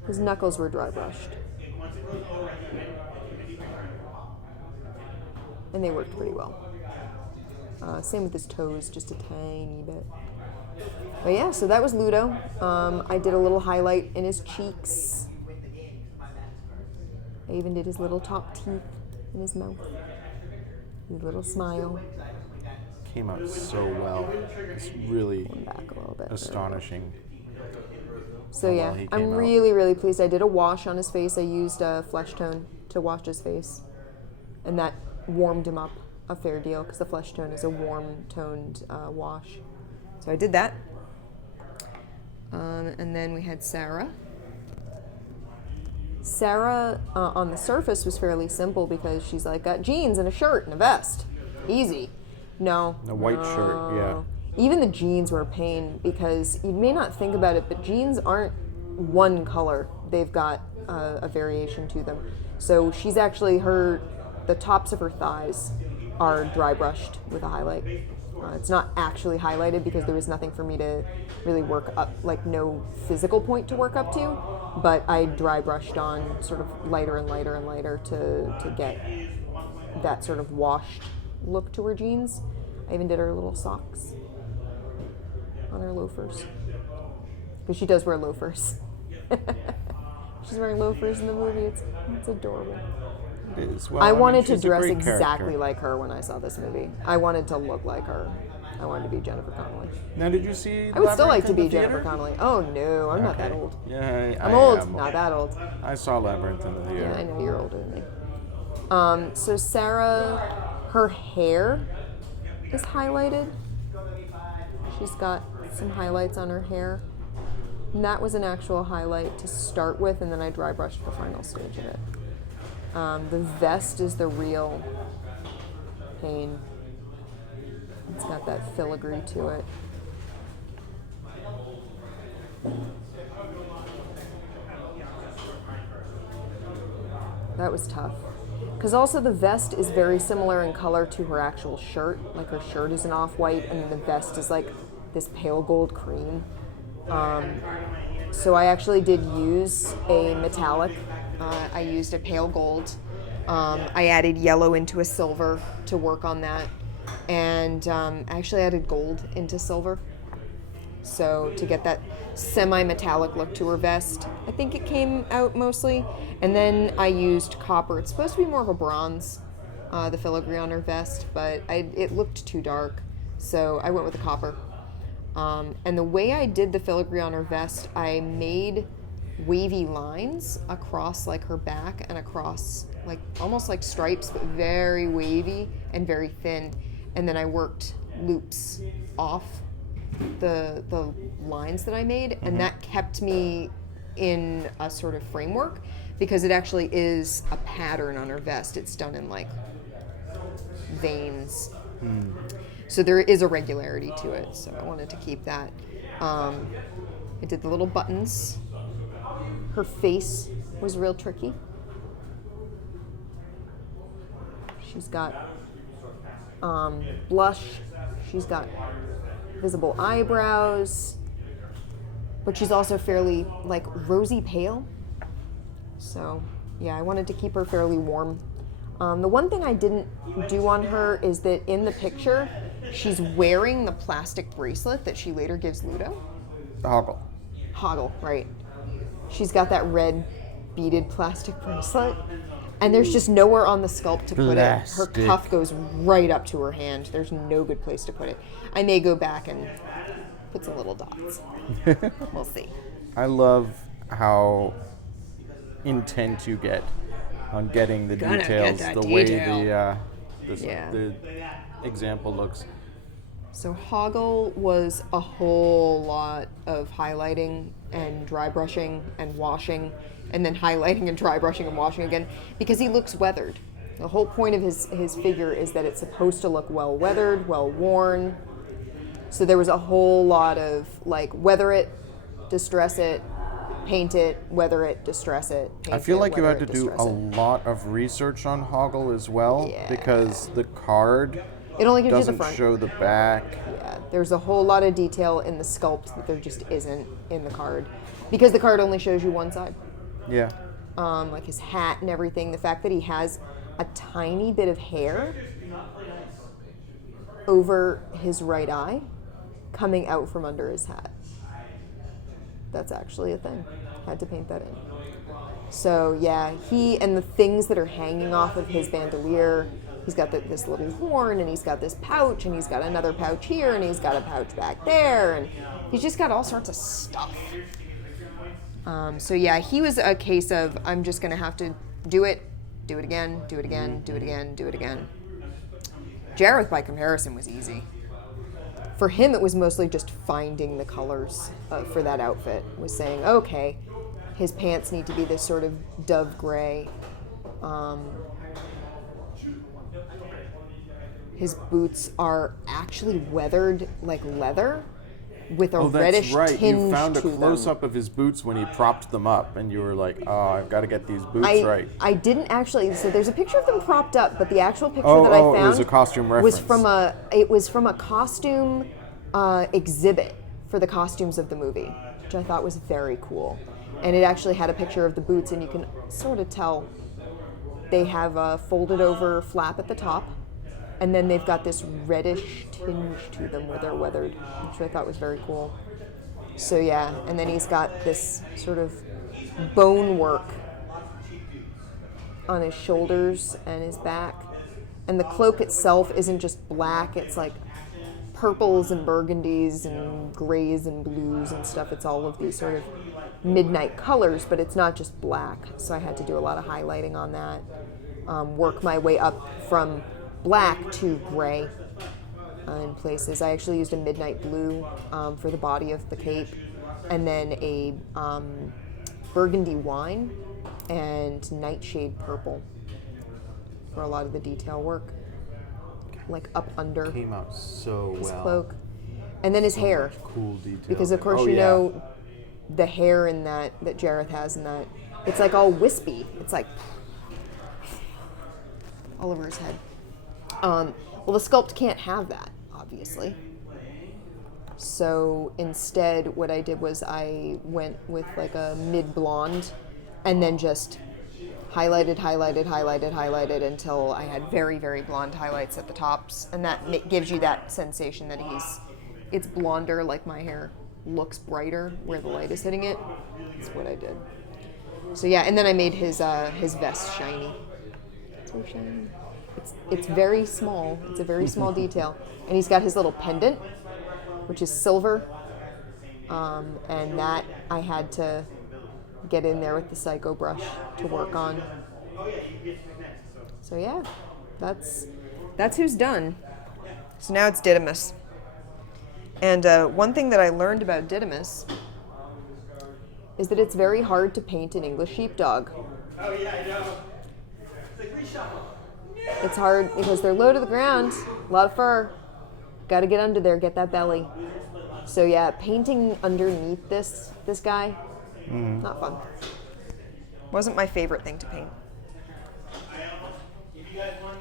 His knuckles were dry brushed. And they worked pretty well. Same with his toes, just a tiny bit. But yeah, so that was Ludo. I did a little highlight in his cheeks. I even did his little top teeth in his mouth. His little smile. Came out so well. It's really Back a little bit. astonishing. So how yeah, well he I'm came out. really, really pleased. I did a wash on his face. I used a flesh tone to wash his face. And that warmed him up a fair deal because the flesh tone is a warm toned wash. So I did that. And then we had Sarah. Sarah on the surface was fairly simple because she's like got jeans and a shirt and a vest. Easy. No. A white shirt, yeah. Even the jeans were a pain because you may not think about it, but jeans aren't one color. They've got a variation to them. So she's actually the tops of her thighs are dry brushed with a highlight. It's not actually highlighted because there was nothing for me to really work up, like no physical point to work up to, but I dry brushed on sort of lighter and lighter and lighter to get that sort of washed look to her jeans. I even did her little socks on her loafers because she does wear loafers. She's wearing loafers in the movie. It's adorable. It is. Well, I mean, wanted to she's a dress great exactly character. like her when I saw this movie. I wanted to look like her. I wanted to be Jennifer Connelly. Now, did you see? I would still like Labyrinth to in be the Jennifer theater? Connelly. Oh no, I'm not that Okay. old. Yeah, I'm I old, am. not that old. I saw Labyrinth in the theater. Yeah, I know you're older than me. So Sarah, her hair is highlighted. She's got some highlights on her hair. And that was an actual highlight to start with, and then I dry brushed the final stage of it. The vest is the real pain. It's got that filigree to it. That was tough. Because also the vest is very similar in color to her actual shirt. Like her shirt is an off-white and the vest is like this pale gold cream. So I actually did use a metallic. I used a pale gold. I added yellow into a silver to work on that. and I actually added gold into silver. So to get that semi-metallic look to her vest, I think it came out mostly. And then I used copper. It's supposed to be more of a bronze, the filigree on her vest, but it looked too dark, so I went with the copper. And the way I did the filigree on her vest, I made wavy lines across like her back and across like almost like stripes, but very wavy and very thin. And then I worked loops off the lines that I made, and that kept me in a sort of framework because it actually is a pattern on her vest. It's done in like veins. So there is a regularity to it, so I wanted to keep that. I did the little buttons. Her face was real tricky. She's got blush. She's got visible eyebrows, but she's also fairly like rosy pale. So yeah, I wanted to keep her fairly warm. The one thing I didn't do on her is that in the picture, she's wearing the plastic bracelet that she later gives Ludo. The Hoggle. Hoggle, right. She's got that red beaded plastic bracelet, and there's just nowhere on the sculpt to put it. Her cuff goes right up to her hand. There's no good place to put it. I may go back and put some little dots. We'll see. I love how intent you get on getting the Gonna details, get the that way detail. the example looks. So Hoggle was a whole lot of highlighting and dry brushing and washing, and then highlighting and dry brushing and washing again, because he looks weathered. The whole point of his figure is that it's supposed to look well weathered, well worn. So there was a whole lot of like weather it, distress it, paint it, weather it, distress it. Paint I feel like you weather had to it, do distress a it. lot of research on Hoggle as well, Yeah. because the card It only gives you the doesn't front. show the back. Yeah, there's a whole lot of detail in the sculpt that there just isn't in the card, because the card only shows you one side. Yeah. Like his hat and everything. The fact that he has a tiny bit of hair over his right eye coming out from under his hat. That's actually a thing. Had to paint that in. So yeah, he and the things that are hanging off of his bandolier. He's got this little horn, and he's got this pouch, and he's got another pouch here, and he's got a pouch back there, and he's just got all sorts of stuff. So yeah, he was a case of I'm just gonna have to do it again, do it again, do it again, do it again. Jareth, by comparison, was easy. For him, it was mostly just finding the colors for that outfit. Was saying, okay, his pants need to be this sort of dove gray. His boots are actually weathered like leather, with a Oh, that's reddish right. tinge You found a to them. close-up of his boots when he propped them up, and you were like, "Oh, I've got to get these boots right." I didn't actually. So there's a picture of them propped up, but the actual picture Oh, that I oh, it found was a costume was reference. from a costume exhibit for the costumes of the movie, which I thought was very cool. And it actually had a picture of the boots, and you can sort of tell they have a folded over flap at the top, and then they've got this reddish tinge to them where they're weathered, which I thought was very cool. So yeah, and then he's got this sort of bone work on his shoulders and his back. And the cloak itself isn't just black, it's like purples and burgundies and grays and blues and stuff. It's all of these sort of midnight colors, but it's not just black. So I had to do a lot of highlighting on that. Work my way up from black to gray in places. I actually used a midnight blue for the body of the cape, and then a burgundy wine and nightshade purple for a lot of the detail work, like up under Came out so his well. cloak. And then his hair, Cool detail. because of course Oh, you yeah. know the hair in that Jareth has in that, it's like all wispy. It's like all over his head. Well, the sculpt can't have that, obviously. So instead, what I did was I went with like a mid-blonde and then just highlighted until I had very, very blonde highlights at the tops. And that gives you that sensation that it's blonder, like my hair looks brighter where the light is hitting it. That's what I did. So yeah, and then I made his vest shiny. So shiny. It's very small. It's a very small detail. And he's got his little pendant, which is silver. And that I had to get in there with the Psycho brush to work on. So yeah, that's who's done. So now it's Didymus. And one thing that I learned about Didymus is that it's very hard to paint an English sheepdog. Oh yeah, I know. It's like reshuffle. It's hard because they're low to the ground, a lot of fur. Got to get under there, get that belly. So yeah, painting underneath this guy, not fun. Wasn't my favorite thing to paint.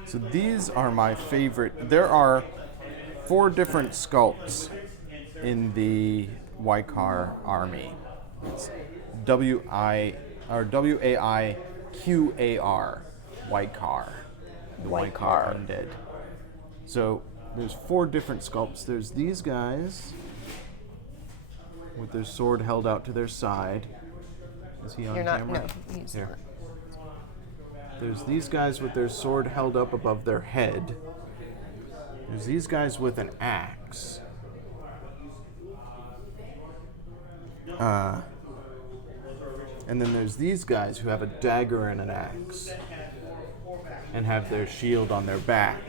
So these are my favorite. There are 4 different sculpts in the Waikar army. It's W-A-I-Q-A-R, Waikar, the Waikar undead. So there's 4 different sculpts. There's these guys with their sword held out to their side. Is he on You're not, camera? no, he's Here. not. There's these guys with their sword held up above their head. There's these guys with an axe. And then there's these guys who have a dagger and an axe and have their shield on their back.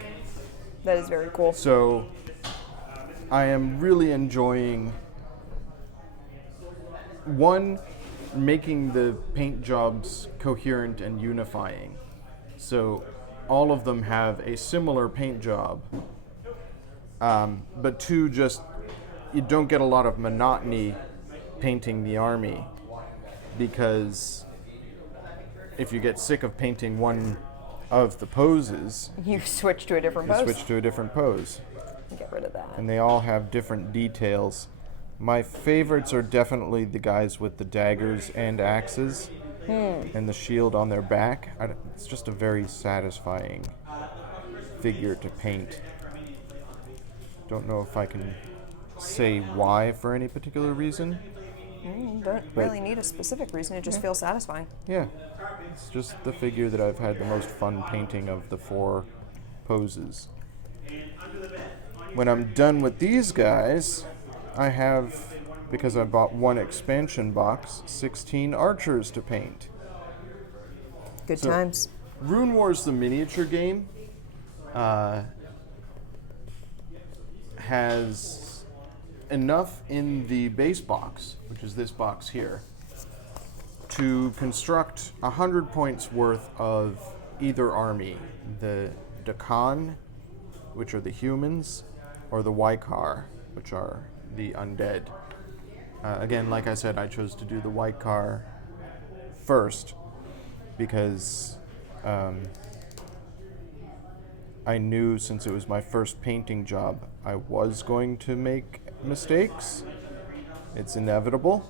That is very cool. So I am really enjoying, one, making the paint jobs coherent and unifying. So all of them have a similar paint job. But 2, just you don't get a lot of monotony painting the army, because if you get sick of painting one of the poses, You switch to a different you pose. switch to a different pose. Get rid of that. And they all have different details. My favorites are definitely the guys with the daggers and axes and the shield on their back. It's just a very satisfying figure to paint. Don't know if I can say why for any particular reason. You don't really need a specific reason. It just feels satisfying. Yeah, it's just the figure that I've had the most fun painting of the 4 poses. When I'm done with these guys, I have, because I bought 1 expansion box, 16 archers to paint. Good So- times. Rune Wars, the miniature game, has enough in the base box, which is this box here, to construct 100 points worth of either army, the Dakan, which are the humans, or the Waikar, which are the undead. Again, like I said, I chose to do the Waikar first because I knew, since it was my first painting job, I was going to make mistakes. It's inevitable.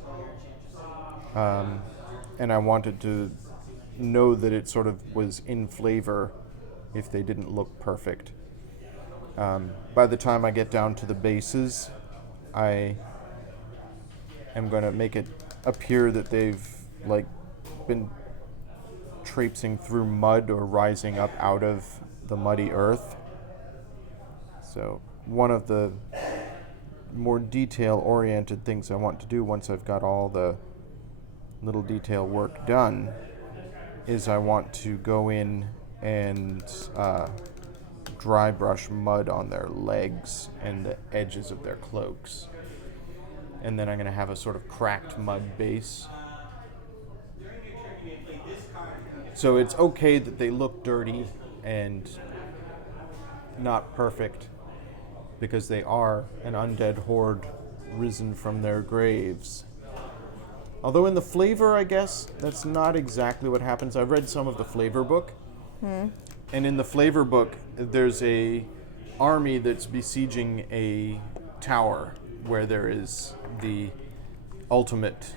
And I wanted to know that it sort of was in flavor if they didn't look perfect. By the time I get down to the bases, I am going to make it appear that they've been traipsing through mud or rising up out of the muddy earth. So one of the more detail-oriented things I want to do once I've got all the little detail work done is I want to go in and dry brush mud on their legs and the edges of their cloaks. And then I'm going to have a sort of cracked mud base. So it's okay that they look dirty and not perfect, because they are an undead horde risen from their graves. Although in the flavor, I guess, that's not exactly what happens. I read some of the flavor book. And in the flavor book, there's a army that's besieging a tower where there is the ultimate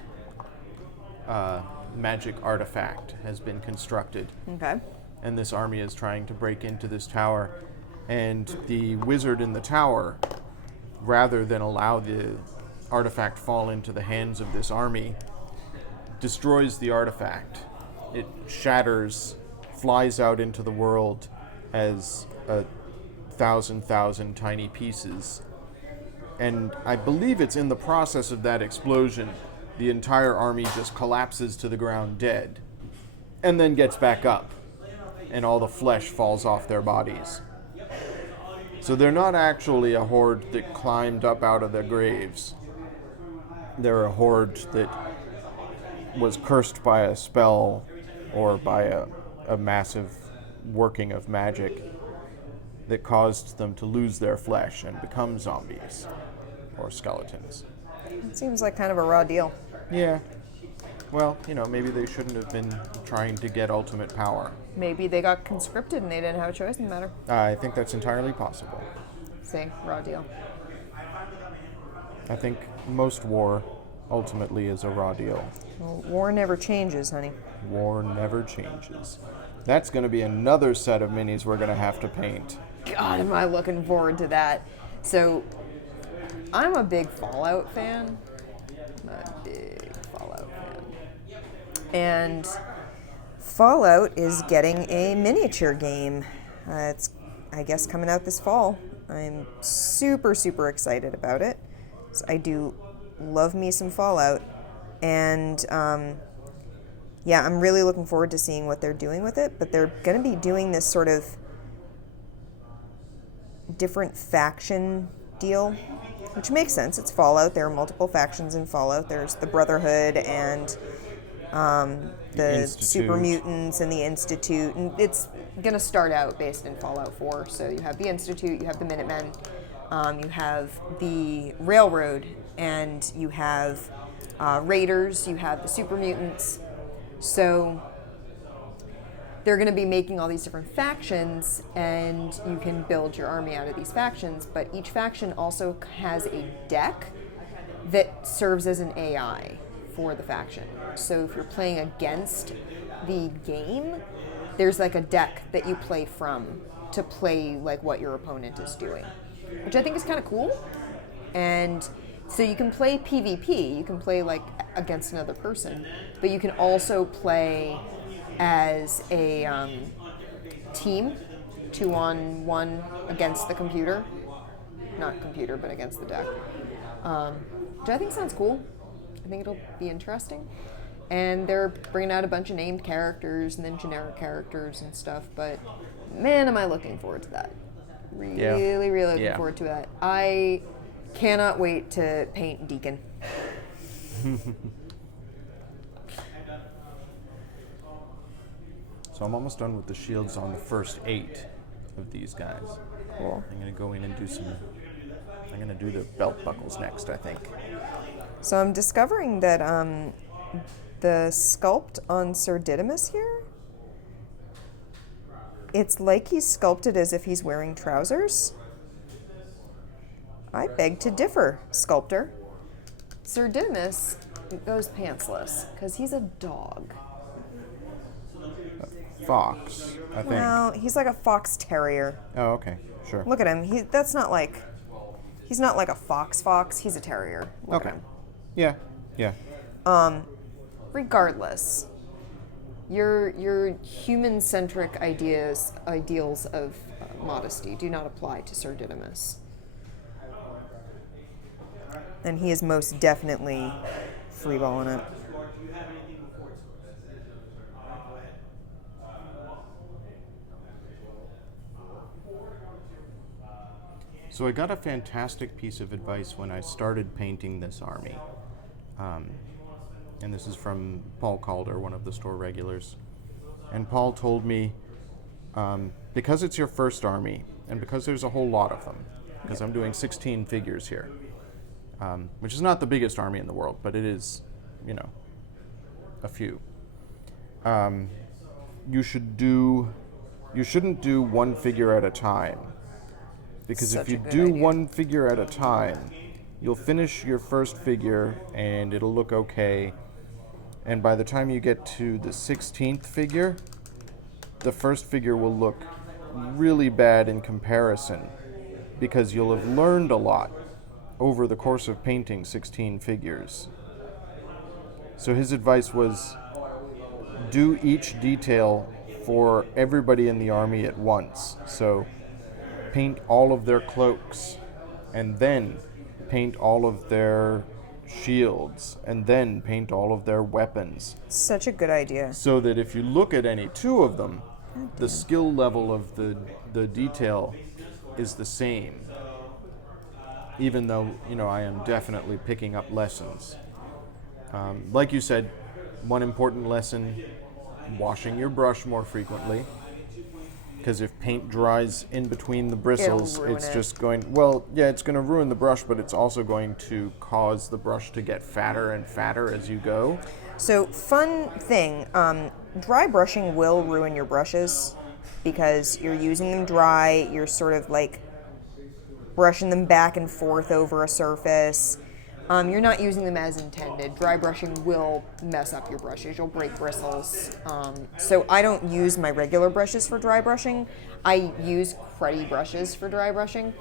magic artifact has been constructed. Okay. And this army is trying to break into this tower. And the wizard in the tower, rather than allow the artifact fall into the hands of this army, destroys the artifact. It shatters, flies out into the world as a thousand tiny pieces. And I believe it's in the process of that explosion, the entire army just collapses to the ground dead, and then gets back up, and all the flesh falls off their bodies. So they're not actually a horde that climbed up out of their graves. They're a horde that was cursed by a spell or by a massive working of magic that caused them to lose their flesh and become zombies or skeletons. It seems like kind of a raw deal. Yeah. Well, maybe they shouldn't have been trying to get ultimate power. Maybe they got conscripted and they didn't have a choice in the matter. I think that's entirely possible. Say, raw deal. I think most war ultimately is a raw deal. Well, war never changes, honey. War never changes. That's going to be another set of minis we're going to have to paint. God, am I looking forward to that. So, I'm a big Fallout fan. And Fallout is getting a miniature game. It's, I guess, coming out this fall. I'm super excited about it. So I do love me some Fallout. And yeah, I'm really looking forward to seeing what they're doing with it. But they're going to be doing this sort of different faction deal, which makes sense. It's Fallout. There are multiple factions in Fallout. There's the Brotherhood and the Super Mutants and the Institute. And it's going to start out based in Fallout 4. So you have the Institute, you have the Minutemen, you have the Railroad, and you have Raiders, you have the Super Mutants. So they're going to be making all these different factions, and you can build your army out of these factions, but each faction also has a deck that serves as an AI for the faction. So if you're playing against the game, there's like a deck that you play from to play like what your opponent is doing, which I think is kind of cool. And so you can play PvP, you can play like against another person, but you can also play as a team, 2-on-1 against the computer. Not computer, but against the deck. Which I think sounds cool. I think it'll be interesting. And they're bringing out a bunch of named characters and then generic characters and stuff, but man, am I looking forward to that. Really looking forward to that. I cannot wait to paint Deacon. So I'm almost done with the shields on the first 8 of these guys. Cool. I'm going to go in and I'm going to do the belt buckles next, I think. So I'm discovering that the sculpt on Sir Didymus here, it's like he's sculpted as if he's wearing trousers. I beg to differ, sculptor. Sir Didymus goes pantsless because he's a dog. Fox, I think. No, he's like a fox terrier. Oh, okay, sure. Look at him. He's not like a fox. He's a terrier. Look at him. Yeah. Regardless, your human-centric ideals of modesty do not apply to Sir Didymus. And he is most definitely freeballing it. So I got a fantastic piece of advice when I started painting this army. And this is from Paul Calder, one of the store regulars. And Paul told me, because it's your first army, and because there's a whole lot of them, because I'm doing 16 figures here, which is not the biggest army in the world, but it is, a few. You shouldn't do one figure at a time. Because if you do one figure at a time, you'll finish your first figure and it'll look okay. And by the time you get to the 16th figure, the first figure will look really bad in comparison because you'll have learned a lot over the course of painting 16 figures. So his advice was do each detail for everybody in the army at once. So paint all of their cloaks, and then paint all of their shields, and then paint all of their weapons. Such a good idea. So that if you look at any two of them, the skill level of the detail is the same. Even though, I am definitely picking up lessons. Like you said, one important lesson, washing your brush more frequently. Because if paint dries in between the bristles, ruin it's it. just going, it's going to ruin the brush, but it's also going to cause the brush to get fatter and fatter as you go. So, fun thing, dry brushing will ruin your brushes because you're using them dry, you're sort of like brushing them back and forth over a surface. You're not using them as intended. Dry brushing will mess up your brushes. You'll break bristles. So I don't use my regular brushes for dry brushing. I use cruddy brushes for dry brushing.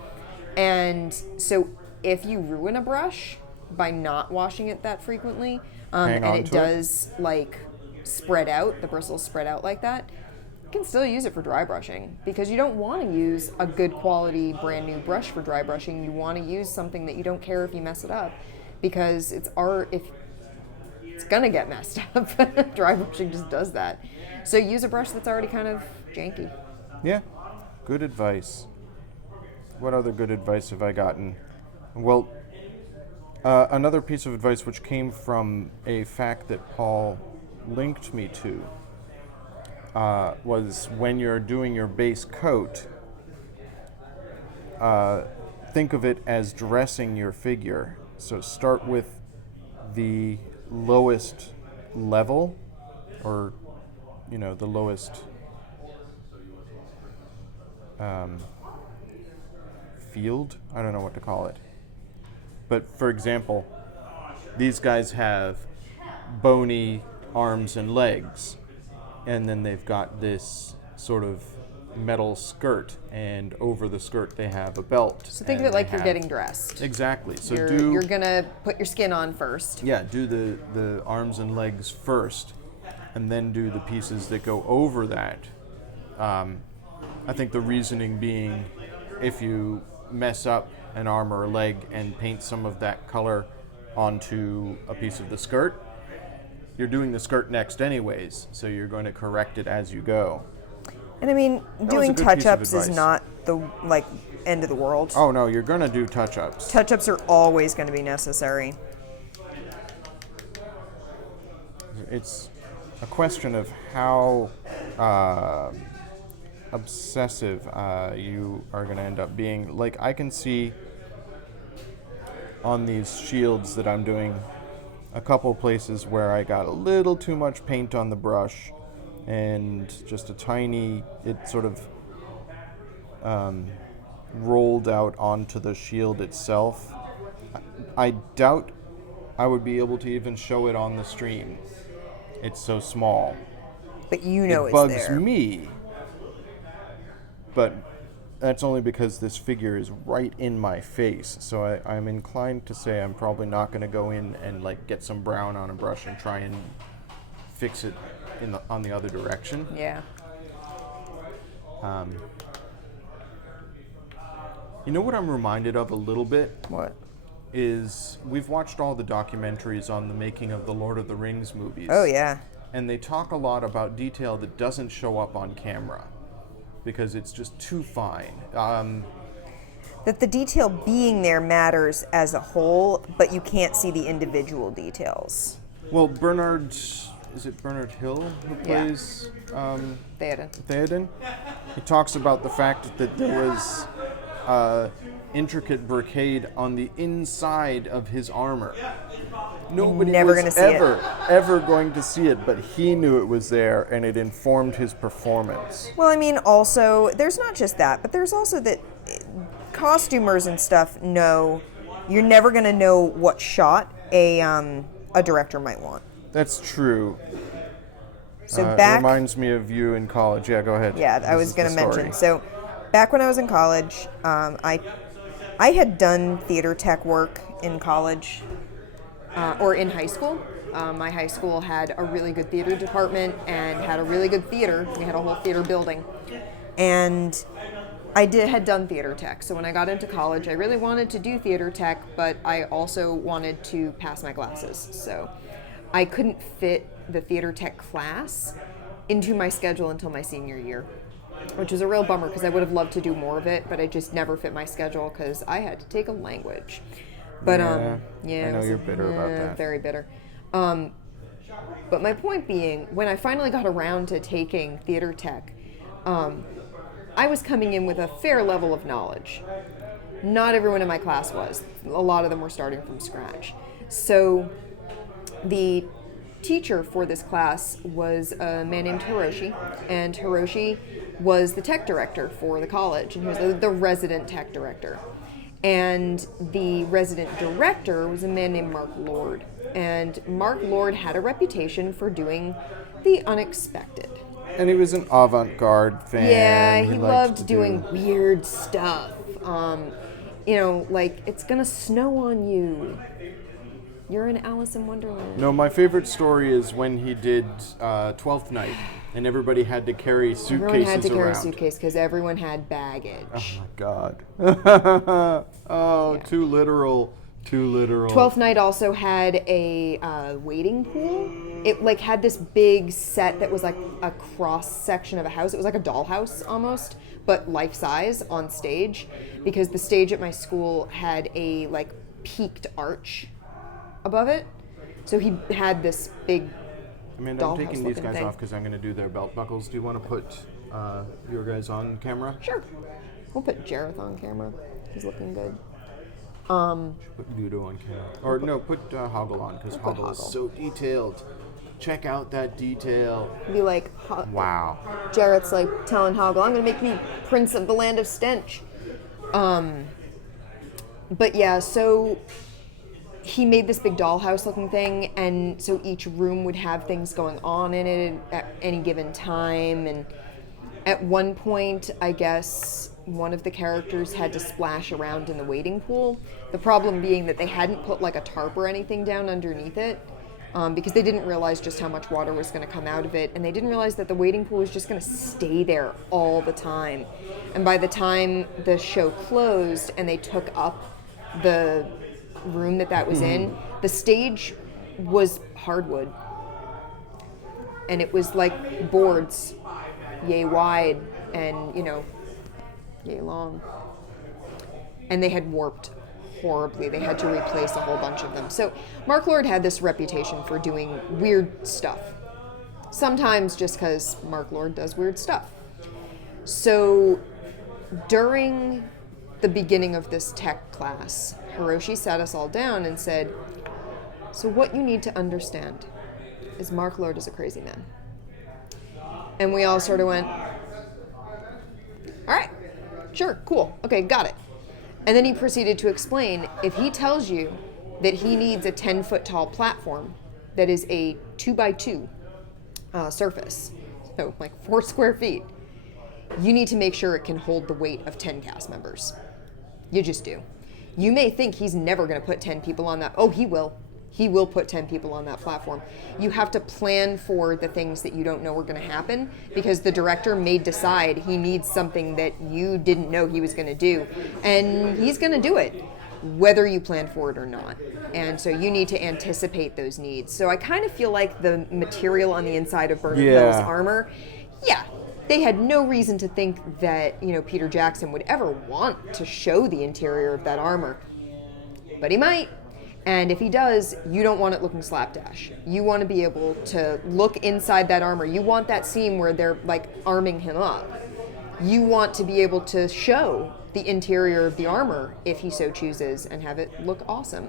And so if you ruin a brush by not washing it that frequently, Hang and on it to it. does like spread out, the bristles spread out like that, you can still use it for dry brushing because you don't want to use a good quality brand new brush for dry brushing. You want to use something that you don't care if you mess it up because it's gonna get messed up. Dry brushing just does that. So use a brush that's already kind of janky. Yeah, good advice. What other good advice have I gotten? Well, another piece of advice which came from a fact that Paul linked me to was when you're doing your base coat, think of it as dressing your figure. So start with the lowest level, or the lowest field. I don't know what to call it. But for example, these guys have bony arms and legs, and then they've got this sort of metal skirt, and over the skirt they have a belt. So think of and it like they you're have- getting dressed. Exactly. So You're gonna put your skin on first. do the arms and legs first, and then do the pieces that go over that. I think the reasoning being, if you mess up an arm or a leg and paint some of that color onto a piece of the skirt, you're doing the skirt next anyways, so you're going to correct it as you go. And I mean, was a doing good piece of touch-ups is advice. not the end of the world. Oh no, you're going to do touch-ups. Touch-ups are always going to be necessary. It's a question of how obsessive you are going to end up being. Like, I can see on these shields that I'm doing a couple places where I got a little too much paint on the brush, and just a tiny, it sort of rolled out onto the shield itself. I doubt I would be able to even show it on the stream. It's so small. But It it's bugs there. me. But that's only because this figure is right in my face. So I'm inclined to say I'm probably not going to go in and get some brown on a brush and try and fix it on the other direction. Yeah. You know what I'm reminded of a little bit What? is we've watched all the documentaries on the making of the Lord of the Rings movies. Oh, yeah. And they talk a lot about detail that doesn't show up on camera because it's just too fine. That the detail being there matters as a whole, but you can't see the individual details. Well, is it Bernard Hill who Yeah. plays Theoden. Theoden? He talks about the fact that there was intricate brocade on the inside of his armor. Nobody Never was gonna see it. ever going to see it, but he knew it was there, and it informed his performance. Well, I mean, also, there's not just that, but there's also that costumers and stuff know you're never going to know what shot a director might want. That's true. So It back, reminds me of you in college. Yeah, go ahead. yeah, I This was is going to the mention. story. So back when I was in college, I had done theater tech work in college. Or in high school. My high school had a really good theater department and had a really good theater. We had a whole theater building. And had done theater tech. So when I got into college, I really wanted to do theater tech, but I also wanted to pass my classes. So I couldn't fit the theater tech class into my schedule until my senior year, which was a real bummer because I would have loved to do more of it, but it just never fit my schedule because I had to take a language. But Yeah, I know you're bitter about that. Very bitter. But my point being, when I finally got around to taking theater tech, I was coming in with a fair level of knowledge. Not everyone in my class was. A lot of them were starting from scratch. So the teacher for this class was a man named Hiroshi, and Hiroshi was the tech director for the college, and he was the resident tech director. And the resident director was a man named Mark Lord. And Mark Lord had a reputation for doing the unexpected. And he was an avant-garde fan. Yeah, he liked loved to doing weird stuff. Like, it's gonna snow on you. You're in Alice in Wonderland. No, my favorite story is when he did Twelfth Night, and everybody had to carry suitcases Everyone had to carry a around. suitcase because everyone had baggage. Oh my God. Too literal. Too literal. Twelfth Night also had a wading pool. It like had this big set that was like a cross section of a house. It was like a dollhouse almost, but life size on stage, because the stage at my school had a like peaked arch above it. So he had this big Amanda, I'm taking these dollhouse-looking guys thing. off because I'm going to do their belt buckles. Do you want to put your guys on camera? Sure. We'll put Jareth on camera. He's looking good. Put Guido on camera. Or no, put Hoggle on because We'll put Hoggle is Hoggle. so detailed. Check out that detail. Be like, Wow. Jareth's like telling Hoggle, I'm gonna make me Prince of the Land of Stench. But yeah, so he made this big dollhouse looking thing, and so each room would have things going on in it at any given time. And at one point, I guess one of the characters had to splash around in the wading pool. The problem being that they hadn't put like a tarp or anything down underneath it, because they didn't realize just how much water was going to come out of it, and they didn't realize that the wading pool was just going to stay there all the time. And by the time the show closed and they took up the room that was in, the stage was hardwood, and it was like boards yay wide and yay long, and they had warped horribly. They had to replace a whole bunch of them. So Mark Lord had this reputation for doing weird stuff, sometimes just because Mark Lord does weird stuff. So during the beginning of this tech class, Hiroshi sat us all down and said, so what you need to understand is Mark Lord is a crazy man. And we all sort of went, all right, sure, cool, okay, got it. And then he proceeded to explain, if he tells you that he needs a 10-foot tall platform that is a 2x2 surface, so like 4 square feet, you need to make sure it can hold the weight of 10 cast members. You just do. You may think he's never going to put 10 people on that. Oh, he will. He will put 10 people on that platform. You have to plan for the things that you don't know are going to happen, because the director may decide he needs something that you didn't know he was going to do, and he's going to do it, whether you plan for it or not. And so you need to anticipate those needs. So I kind of feel like the material on the inside of Bernard Hill's armor, they had no reason to think that, Peter Jackson would ever want to show the interior of that armor. But he might. And if he does, you don't want it looking slapdash. You want to be able to look inside that armor. You want that scene where they're like arming him up. You want to be able to show the interior of the armor if he so chooses and have it look awesome.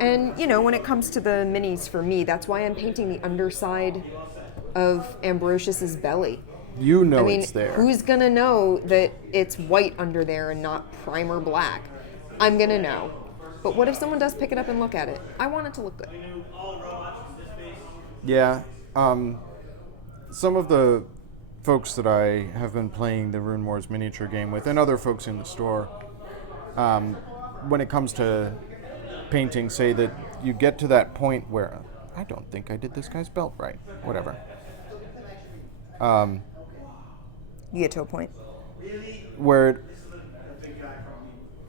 And, when it comes to the minis for me, that's why I'm painting the underside of Ambrosius's belly. It's there. Who's gonna know that it's white under there and not primer black? I'm gonna know. But what if someone does pick it up and look at it? I want it to look good. Yeah. Some of the folks that I have been playing the Rune Wars miniature game with, and other folks in the store, when it comes to painting, say that you get to that point where I don't think I did this guy's belt right. Whatever. You get to a point. Where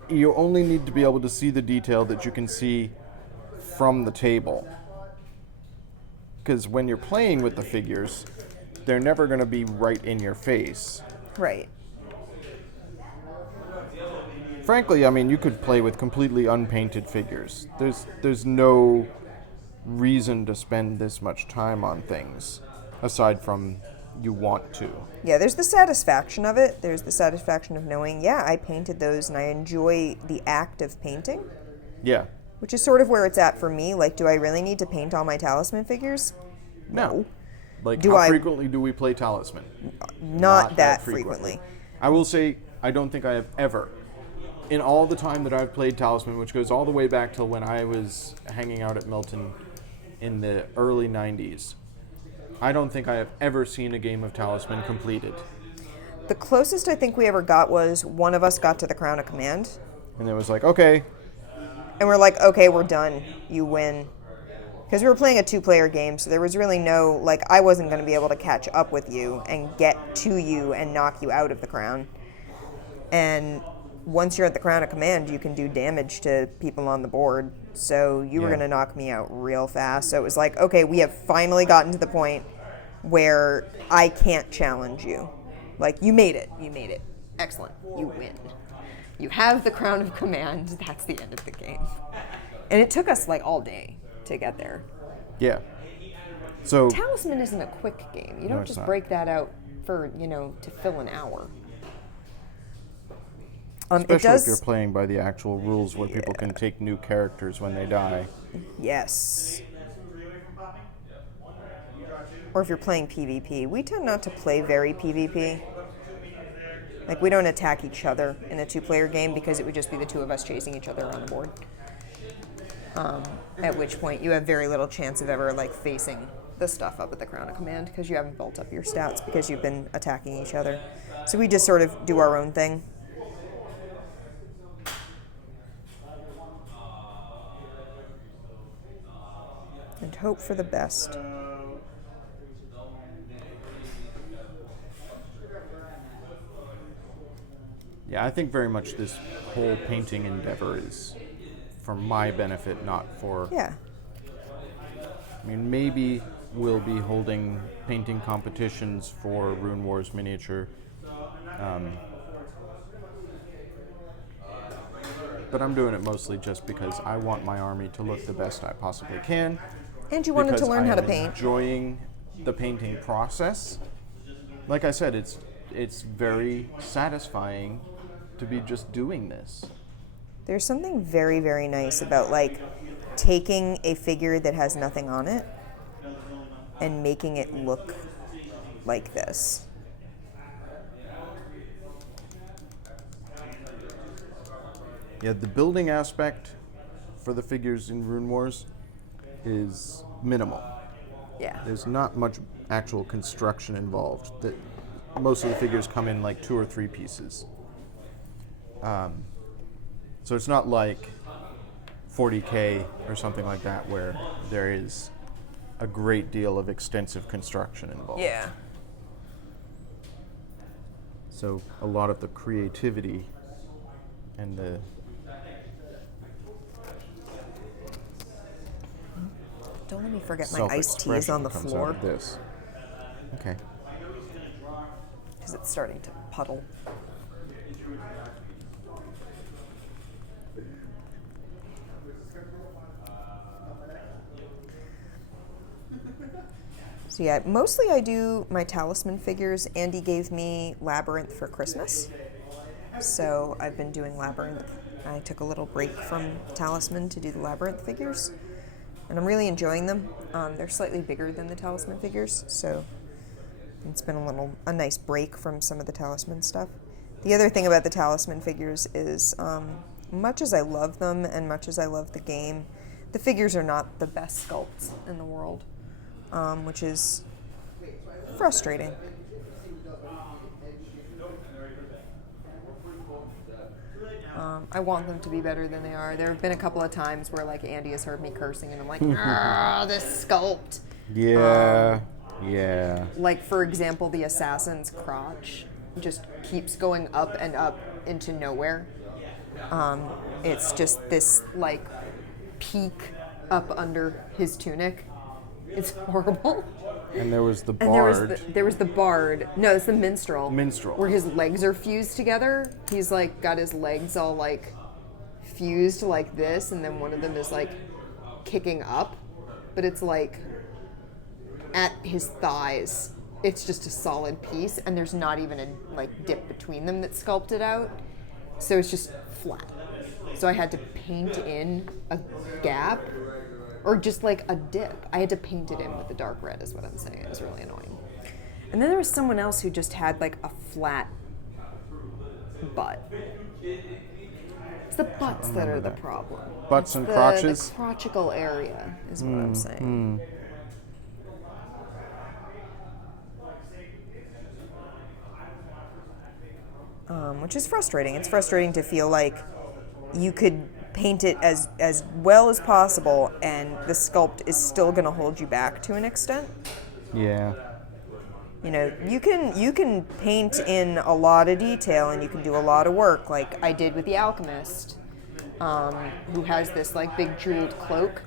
you only need to be able to see the detail that you can see from the table. Because when you're playing with the figures, they're never going to be right in your face. Right. Frankly, I mean, you could play with completely unpainted figures. There's no reason to spend this much time on things, aside from you want to. Yeah, there's the satisfaction of it. There's the satisfaction of knowing, yeah, I painted those and I enjoy the act of painting, Yeah. which is sort of where it's at for me. Like, do I really need to paint all my Talisman figures? No. Like, Do how I- frequently do we play Talisman? Not that frequently. I will say, I don't think I have ever, in all the time that I've played Talisman, which goes all the way back to when I was hanging out at Milton in the early 90s, I don't think I have ever seen a game of Talisman completed. The closest I think we ever got was one of us got to the Crown of Command, And it was like, okay, and we're like, okay, we're done. You win. Because we were playing a two-player game, so there was really no, like, I wasn't going to be able to catch up with you and get to you and knock you out of the crown. And once you're at the Crown of Command, you can do damage to people on the board. So you were Yeah. going to knock me out real fast. So it was like, okay, we have finally gotten to the point where I can't challenge you. Like, you made it. You made it. Excellent. You win. You have the Crown of Command. That's the end of the game. And it took us, like, all day to get there. yeah. So, Talisman isn't a quick game. You don't it's just not. break that out for, to fill an hour. It especially if does, you're playing by the actual rules where people can take new characters when they die. yes. Or if you're playing PvP. We tend not to play very PvP. Like, we don't attack each other in a two-player game because it would just be the two of us chasing each other around the board. At which point you have very little chance of ever, like, facing the stuff up at the Crown of Command because you haven't built up your stats because you've been attacking each other. So we just sort of do our own thing. And hope for the best. Yeah, I think very much this whole painting endeavor is for my benefit, not for... Yeah. I mean, maybe we'll be holding painting competitions for Rune Wars miniature. But I'm doing it mostly just because I want my army to look the best I possibly can. And you wanted to because learn I how to am paint. Enjoying the painting process. Like I said, it's very satisfying to be just doing this. There's something very, very nice about, like, taking a figure that has nothing on it and making it look like this. Yeah, the building aspect for the figures in Rune Wars is minimal. Yeah. There's not much actual construction involved. Most of the figures come in like 2 or 3 pieces. So it's not like 40K or something like that where there is a great deal of extensive construction involved. Yeah. So a lot of the creativity and the Don't let me forget my iced tea is on the comes floor out of this. Okay. because it's starting to puddle. So yeah, mostly I do my Talisman figures. Andy gave me Labyrinth for Christmas. So I've been doing Labyrinth. I took a little break from Talisman to do the Labyrinth figures. And I'm really enjoying them. They're slightly bigger than the Talisman figures, so it's been a nice break from some of the Talisman stuff. The other thing about the Talisman figures is, much as I love them and much as I love the game, the figures are not the best sculpts in the world. which is frustrating. I want them to be better than they are. There have been a couple of times where like Andy has heard me cursing and I'm like, ah, this sculpt. Yeah. Yeah. Like for example, the assassin's crotch just keeps going up and up into nowhere. It's just this like peak up under his tunic. It's horrible. And there was the And bard. there was the bard. No, it's the minstrel. Minstrel. Where his legs are fused together. He's like got his legs all like fused like this, and then one of them is like kicking up, but it's like at his thighs. It's just a solid piece, and there's not even a like dip between them that's sculpted out. So it's just flat. So I had to paint in a gap. Or just like a dip. I had to paint it in with the dark red is what I'm saying. It was really annoying. And then there was someone else who just had like a flat butt. It's the butts that are the problem. Butts and The crotches? crotchical area is what I'm saying. Which is frustrating. It's frustrating to feel like you could paint it as well as possible and the sculpt is still going to hold you back to an extent. Yeah. You know, you can paint in a lot of detail and you can do a lot of work, like I did with the alchemist, who has this like big jeweled cloak,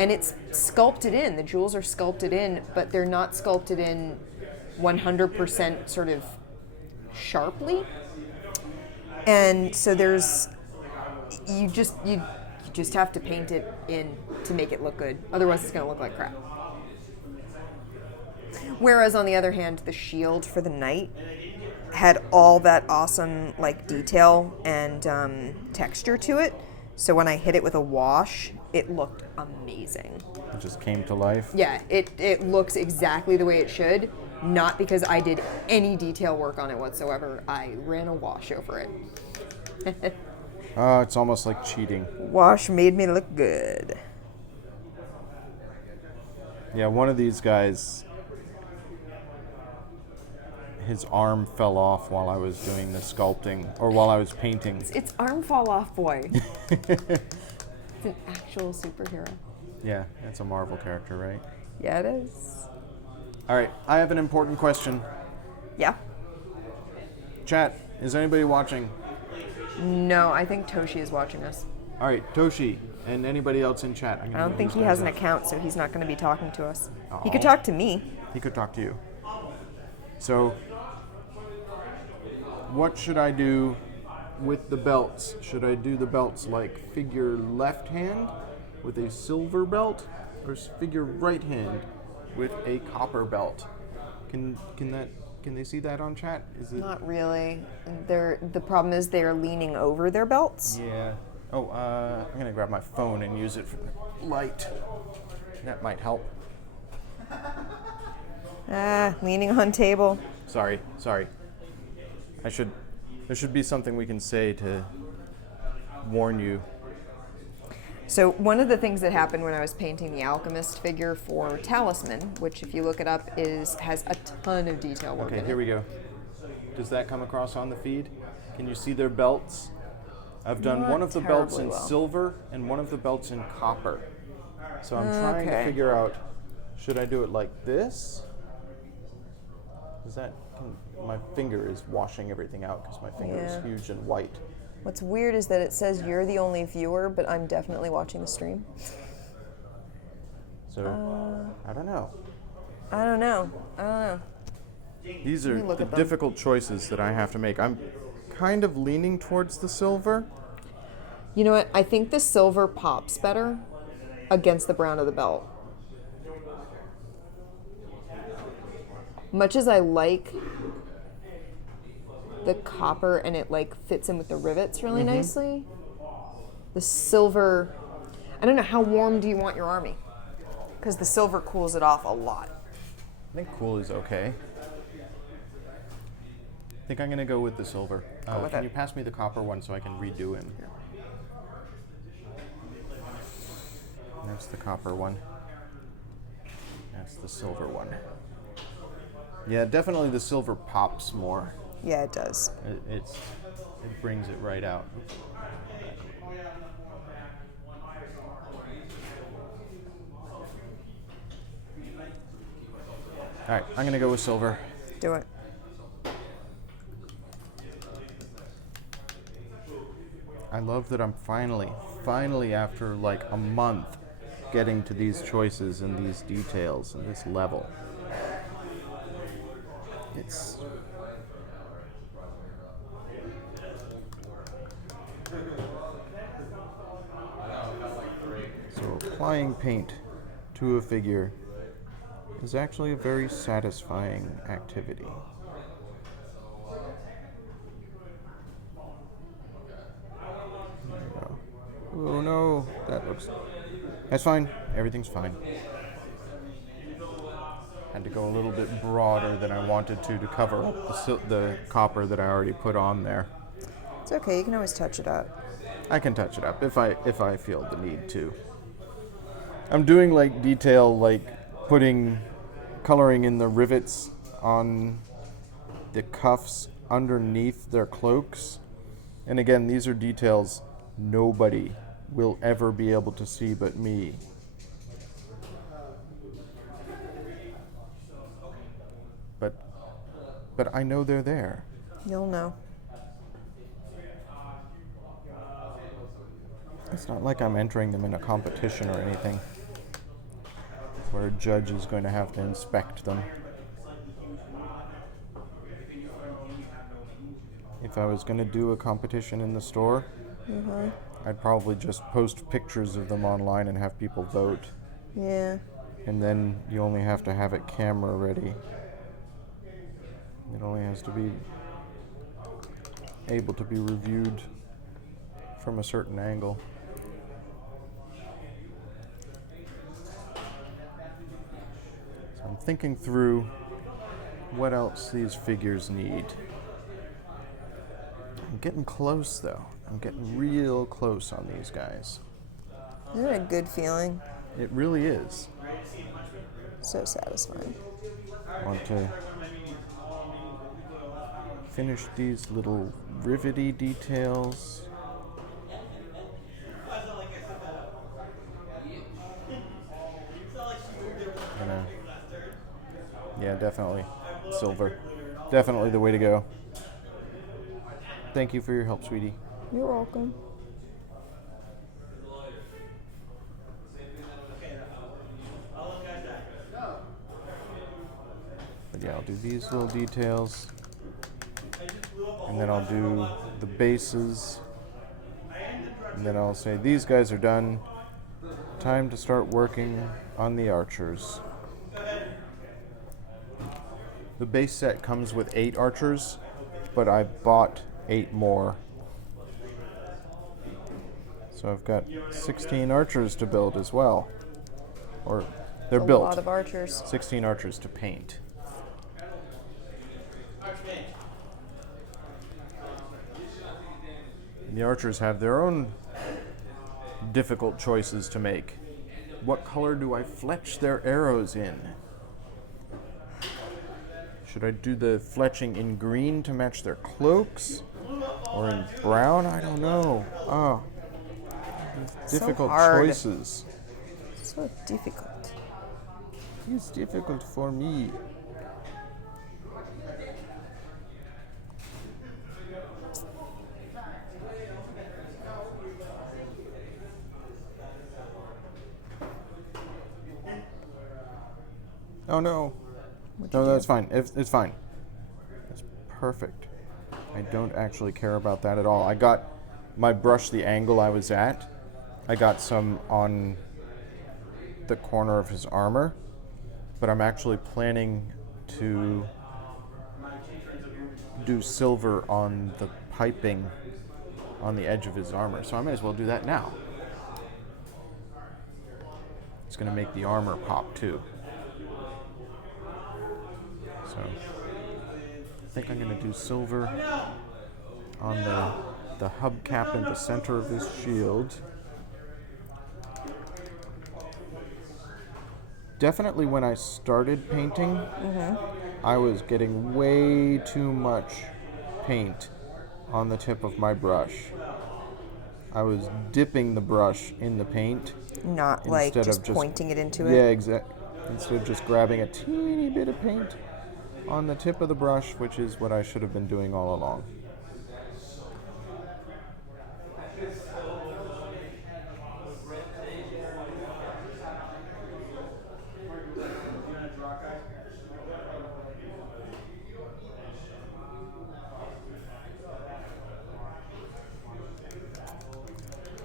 and it's sculpted in. The jewels are sculpted in, but they're not sculpted in 100% sort of sharply. And so you just have to paint it in to make it look good. Otherwise, it's going to look like crap. Whereas on the other hand, the shield for the knight had all that awesome like detail and texture to it. So when I hit it with a wash, it looked amazing. It just came to life. Yeah, it looks exactly the way it should. Not because I did any detail work on it whatsoever. I ran a wash over it. It's almost like cheating. Wash made me look good. Yeah, one of these guys, his arm fell off while I was doing the sculpting, or while I was painting. It's arm fall off boy. It's an actual superhero. Yeah, it's a Marvel character, right? Yeah, it is. All right, I have an important question. Yeah. Chat, is anybody watching? No, I think Toshi is watching us. All right, Toshi, and anybody else in chat. I don't think he has an account, so he's not going to be talking to us. He could Oh. talk to me. He could talk to you. So, what should I do with the belts? Should I do the belts like figure left hand with a silver belt, or figure right hand with a copper belt? Can they see that on chat? Is it? Not really. The problem is they're leaning over their belts. Yeah. Oh, I'm gonna grab my phone and use it for the light. That might help. Leaning on table. Sorry. There should be something we can say to warn you. So one of the things that happened when I was painting the alchemist figure for Talisman, which if you look it up has a ton of detail work Okay, in here it. we go. Does that come across on the feed? Can you see their belts? I've done Not one of the belts in terribly well. silver and one of the belts in copper. So I'm trying to Okay. figure out, should I do it like this? My finger is washing everything out because my finger Yeah. is huge and white. What's weird is that it says you're the only viewer, but I'm definitely watching the stream. So, I don't know. I don't know. These are look the at them. difficult choices that I have to make. I'm kind of leaning towards the silver. You know what? I think the silver pops better against the brown of the belt. Much as I like the copper and it like fits in with the rivets really nicely, the silver, I don't know, how warm do you want your army? Because the silver cools it off a lot. I think cool is okay. I think I'm going to go with the silver. with Can it. you pass me the copper one so I can redo him? That's the copper one. That's the silver one. Yeah, definitely the silver pops more. Yeah, it does. It brings it right out. All right, I'm gonna go with silver. Do it. I love that I'm finally after like a month, getting to these choices and these details and this level. It's so applying paint to a figure is actually a very satisfying activity. There we go. Oh no, that's fine. Everything's fine. Had to go a little bit broader than I wanted to cover up the copper that I already put on there. It's okay. You can always touch it up. I can touch it up if I feel the need to. I'm doing like detail, like coloring in the rivets on the cuffs underneath their cloaks. And again, these are details nobody will ever be able to see but me. But I know they're there. You'll know. It's not like I'm entering them in a competition or anything where a judge is going to have to inspect them. If I was going to do a competition in the store, I'd probably just post pictures of them online and have people vote. Yeah. And then you only have to have it camera ready. It only has to be able to be reviewed from a certain angle. So I'm thinking through what else these figures need. I'm getting close though. I'm getting real close on these guys. Isn't it a good feeling? It really is. So satisfying. I want to finish these little rivety details. Yeah, definitely silver. Definitely the way to go. Thank you for your help, sweetie. You're welcome. But yeah, I'll do these little details. And then I'll do the bases. And then I'll say, these guys are done. Time to start working on the archers. The base set comes with 8 archers, but I bought 8 more. So I've got 16 archers to build as well. Or they're built. A lot of archers. 16 archers to paint. The archers have their own difficult choices to make. What color do I fletch their arrows in? Should I do the fletching in green to match their cloaks? Or in brown? I don't know. Oh, difficult choices. So difficult. It's difficult for me. Oh no. No, that's fine. It's fine. It's perfect. I don't actually care about that at all. I got my brush the angle I was at. I got some on the corner of his armor, but I'm actually planning to do silver on the piping on the edge of his armor, so I may as well do that now. It's going to make the armor pop too. So I think I'm going to do silver on the hubcap in the center of his shield. definitely when I started painting, I was getting way too much paint on the tip of my brush. I was dipping the brush in the paint. Not like Instead just of just pointing it into Yeah, it. exactly. Instead of just grabbing a teeny bit of paint on the tip of the brush, which is what I should have been doing all along.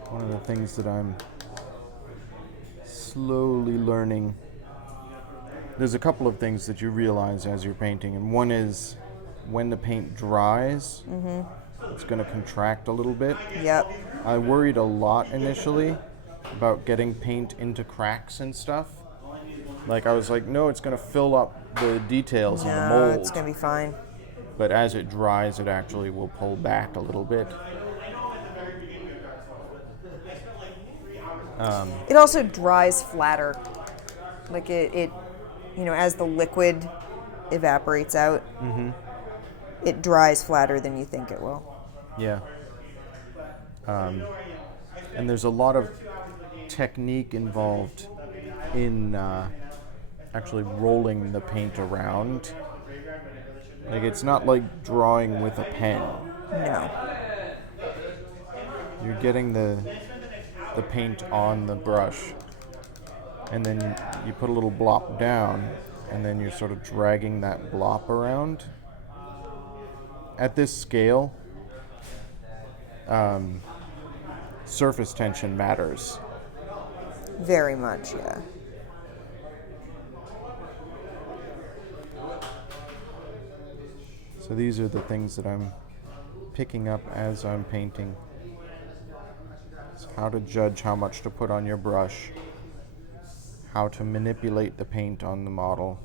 One of the things that I'm slowly learning, there's a couple of things that you realize as you're painting, and one is when the paint dries, it's going to contract a little bit. Yep. I worried a lot initially about getting paint into cracks and stuff. Like, I was like, no, it's going to fill up the details in the No, mold. it's gonna be fine. But as it dries, it actually will pull back a little bit. It also dries flatter. Like it as the liquid evaporates out, it dries flatter than you think it will. Yeah. And there's a lot of technique involved in actually rolling the paint around. Like, it's not like drawing with a pen. No. You're getting the paint on the brush, and then you put a little blop down, and then you're sort of dragging that blop around. At this scale, surface tension matters. Very much, yeah. So these are the things that I'm picking up as I'm painting. It's how to judge how much to put on your brush, how to manipulate the paint on the model.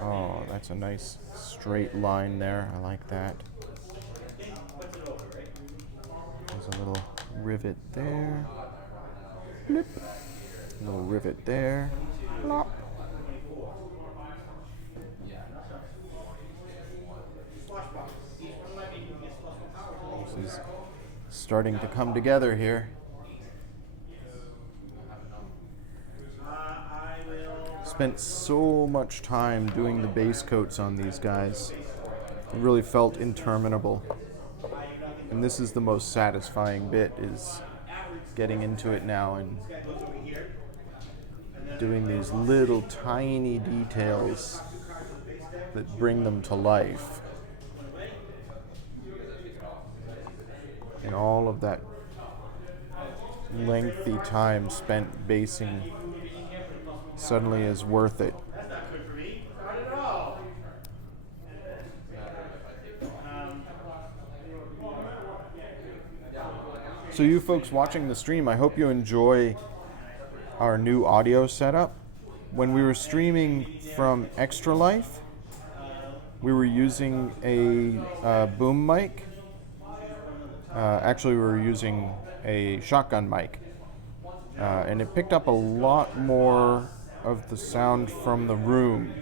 Oh, that's a nice straight line there. I like that. There's a little rivet there. Blip. A little rivet there. Plop. This is starting to come together here. Spent so much time doing the base coats on these guys. It really felt interminable. And this is the most satisfying bit, is getting into it now and doing these little tiny details that bring them to life. And all of that lengthy time spent basing suddenly is worth it. So you folks watching the stream, I hope you enjoy our new audio setup. When we were streaming from Extra Life, we were using a boom mic. Actually, we were using a shotgun mic. And it picked up a lot more of the sound from the room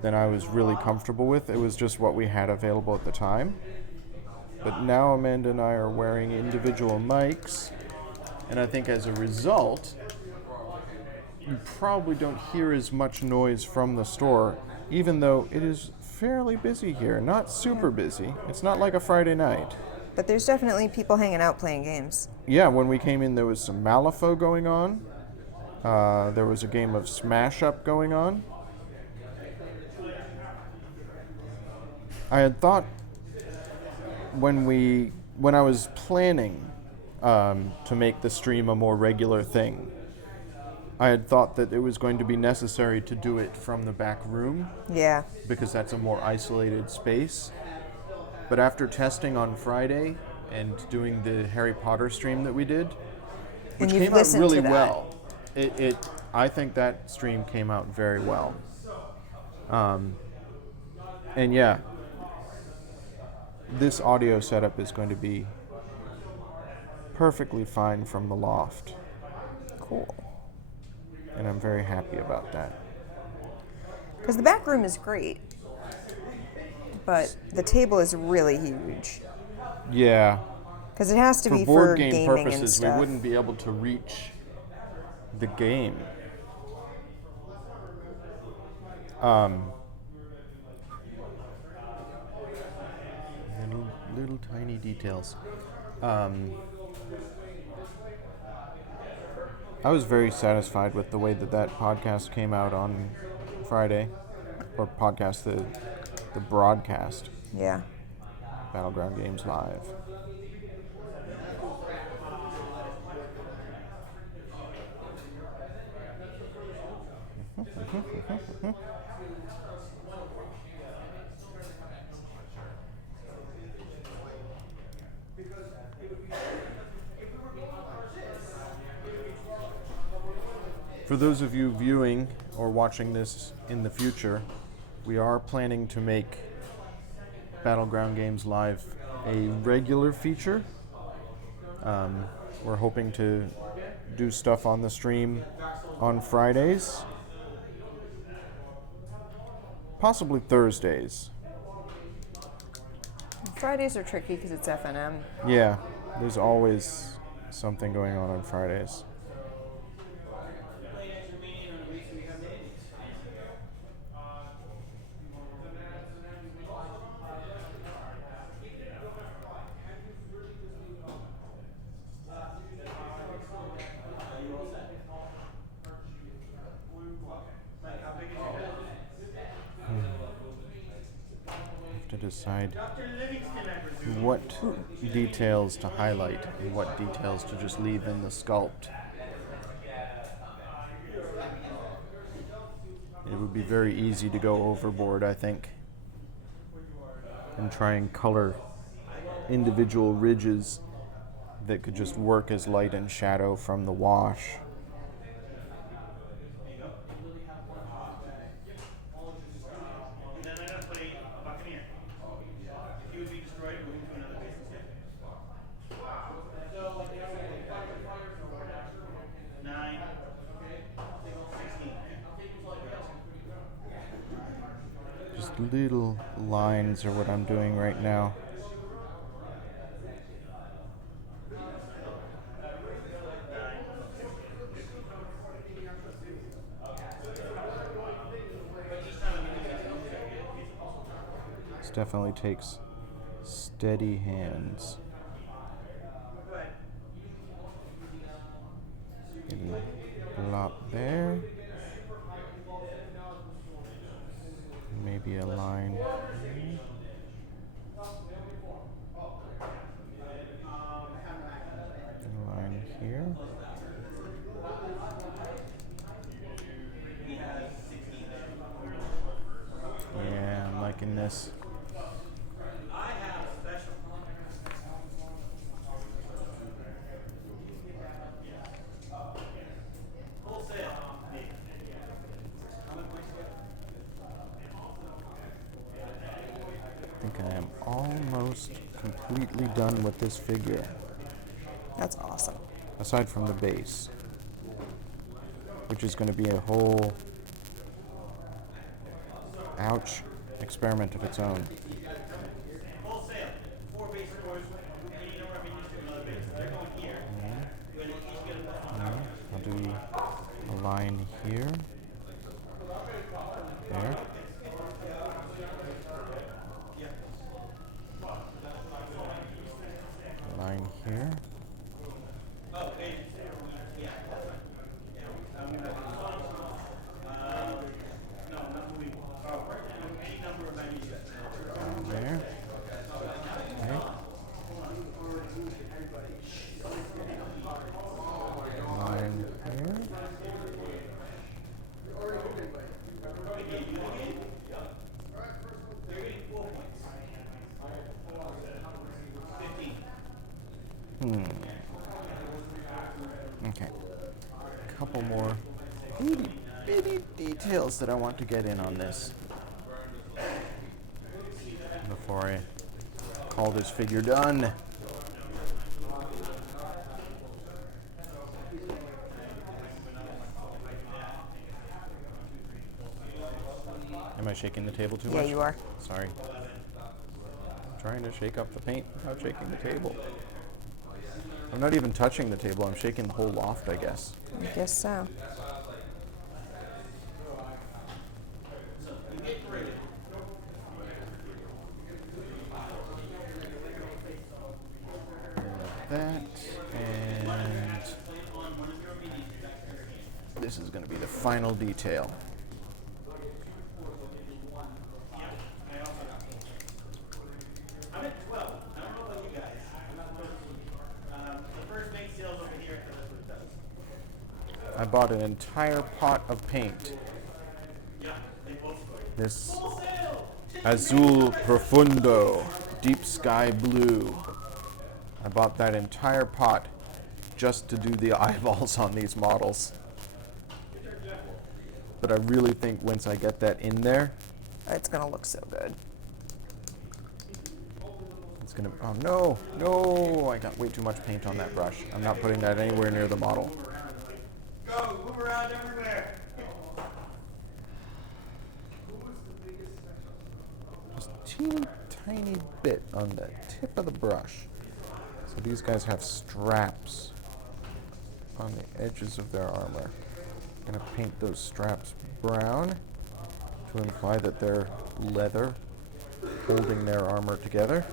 than I was really comfortable with. It was just what we had available at the time. But now Amanda and I are wearing individual mics, and I think as a result, you probably don't hear as much noise from the store, even though it is fairly busy here. Not super busy. It's not like a Friday night. But there's definitely people hanging out playing games. Yeah, when we came in, there was some Malifaux going on. There was a game of Smash Up going on. I had thought when I was planning to make the stream a more regular thing, I had thought that it was going to be necessary to do it from the back room. Yeah. Because that's a more isolated space. But after testing on Friday and doing the Harry Potter stream that we did, which And you've came out listened really to that. well, I think that stream came out very well. And yeah, this audio setup is going to be perfectly fine from the loft, Cool. and I'm very happy about that. Because the back room is great, but the table is really huge. Yeah, Because it has to for be board for game gaming and purposes, we stuff. wouldn't be able to reach the game. Little tiny details. I was very satisfied with the way that podcast came out on Friday, or the broadcast, Yeah. Battleground Games Live. For those of you viewing or watching this in the future, we are planning to make Battleground Games Live a regular feature. We're hoping to do stuff on the stream on Fridays, possibly Thursdays. Fridays are tricky because it's FNM. Yeah, there's always something going on Fridays. To decide what details to highlight and what details to just leave in the sculpt. It would be very easy to go overboard, I think, and try and color individual ridges that could just work as light and shadow from the wash. Just little lines are what I'm doing right now. This definitely takes steady hands. Getting a lot there. Maybe a line. A line here. Yeah, I'm liking this. I think I am almost completely done with this figure, That's awesome. aside from the base, which is going to be a whole experiment of its own. I'll do a line here, there. Line here. There. Okay. Line here. Okay. A couple more itty bitty details that I want to get in on this before I call this figure done. Am I shaking the table too much? Yeah, you are. Sorry. I'm trying to shake up the paint without shaking the table. I'm not even touching the table. I'm shaking the whole loft, I guess. I guess so. That, and this is going to be the final detail. I'm at 12. I don't know about you guys. I'm at 13. The first big sale's over here at the liquid does. I bought an entire pot of paint. Yeah, they both scored. This Full sale! Azul Profundo, deep sky blue. I bought that entire pot just to do the eyeballs on these models. But I really think once I get that in there, It's gonna look so good. it's gonna, oh no, no, I got way too much paint on that brush. I'm not putting that anywhere near the model. Go, move around everywhere. Just teeny tiny bit on the tip of the brush. So these guys have straps on the edges of their armor. I'm gonna paint those straps brown to imply that they're leather holding their armor together.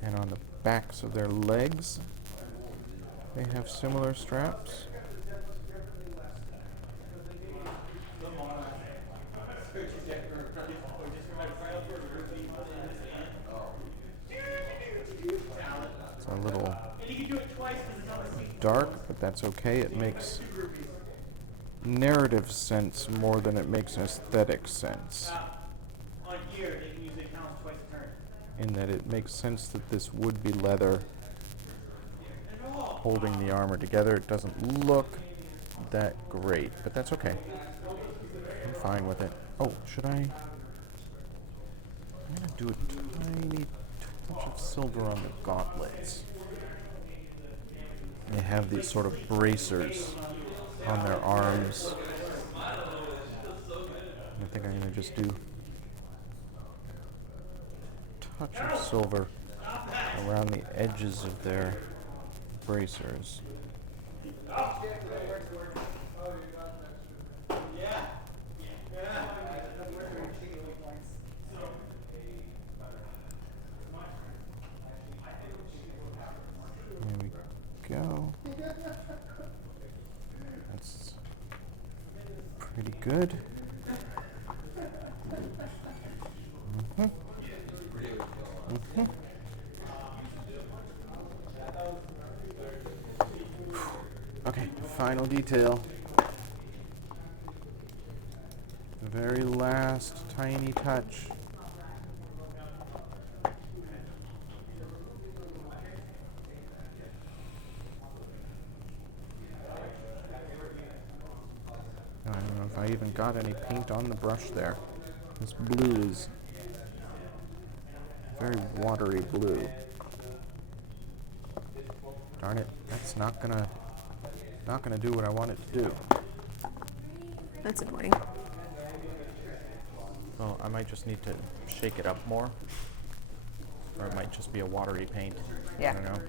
And on the backs of their legs, they have similar straps. It's a little dark, but that's okay. It makes narrative sense more than it makes aesthetic sense. On here, they can usually count twice a turn. In that it makes sense that this would be leather holding the armor together. It doesn't look that great, but that's okay. I'm fine with it. Oh, should I? I'm gonna do a tiny touch of silver on the gauntlets. They have these sort of bracers on their arms. I think I'm gonna just do a touch of silver around the edges of their bracers. There we go. That's pretty good. Okay, final detail. The very last tiny touch. I don't know if I even got any paint on the brush there. This blue is very watery blue. Darn it, that's not gonna do what I want it to do. That's annoying. Well, I might just need to shake it up more. Or it might just be a watery paint. Yeah. I don't know.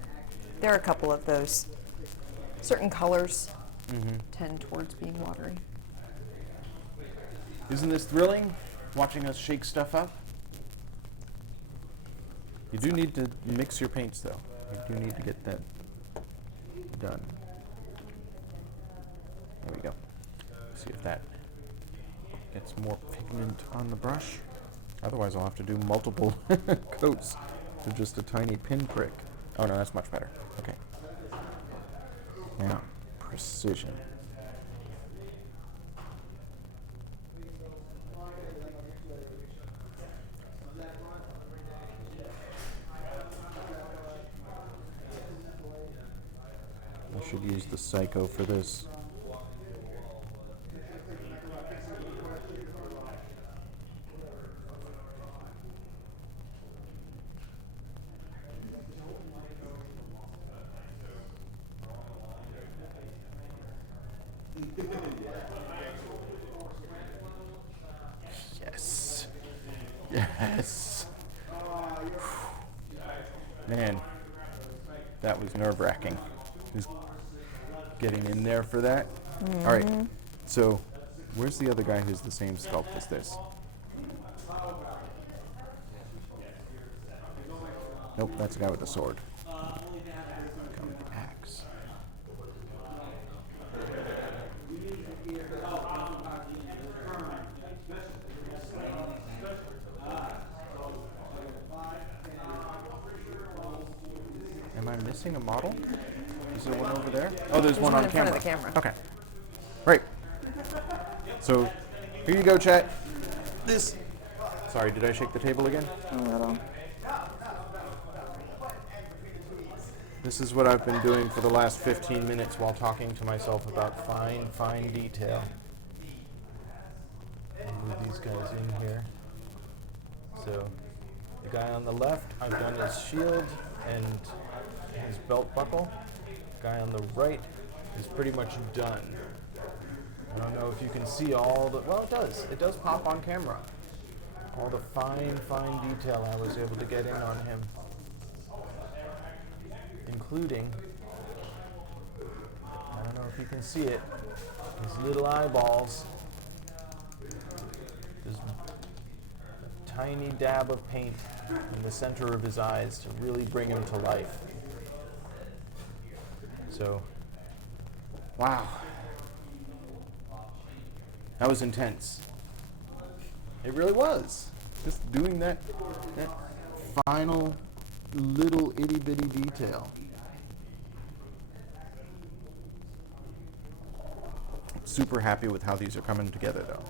There are a couple of those. Certain colors tend towards being watery. Isn't this thrilling? Watching us shake stuff up? You do need to mix your paints though. You do need to get that done. There we go. See if that gets more pigment on the brush. Otherwise I'll have to do multiple coats to just a tiny pinprick. Oh no, that's much better. Okay. Now, precision. I should use the Psycho for this. Man, that was nerve-wracking. Just getting in there for that. All right, so where's the other guy who's the same sculpt as this? Nope, that's the guy with the sword. Come axe. Am I missing a model? Is there one over there? Oh, there's one on in camera. front of the camera. Okay. Right. So, here you go, chat. This. Sorry, did I shake the table again? A little. This is what I've been doing for the last 15 minutes while talking to myself about fine detail. I'll move these guys in here. So, the guy on the left, I've done his shield and his belt buckle. Guy on the right is pretty much done. I don't know if you can see all the, well, it does. It does pop on camera. All the fine detail I was able to get in on him. Including, I don't know if you can see it, his little eyeballs. There's a tiny dab of paint in the center of his eyes to really bring him to life. So, wow. That was intense. It really was. Just doing that final little itty bitty detail. Super happy with how these are coming together though.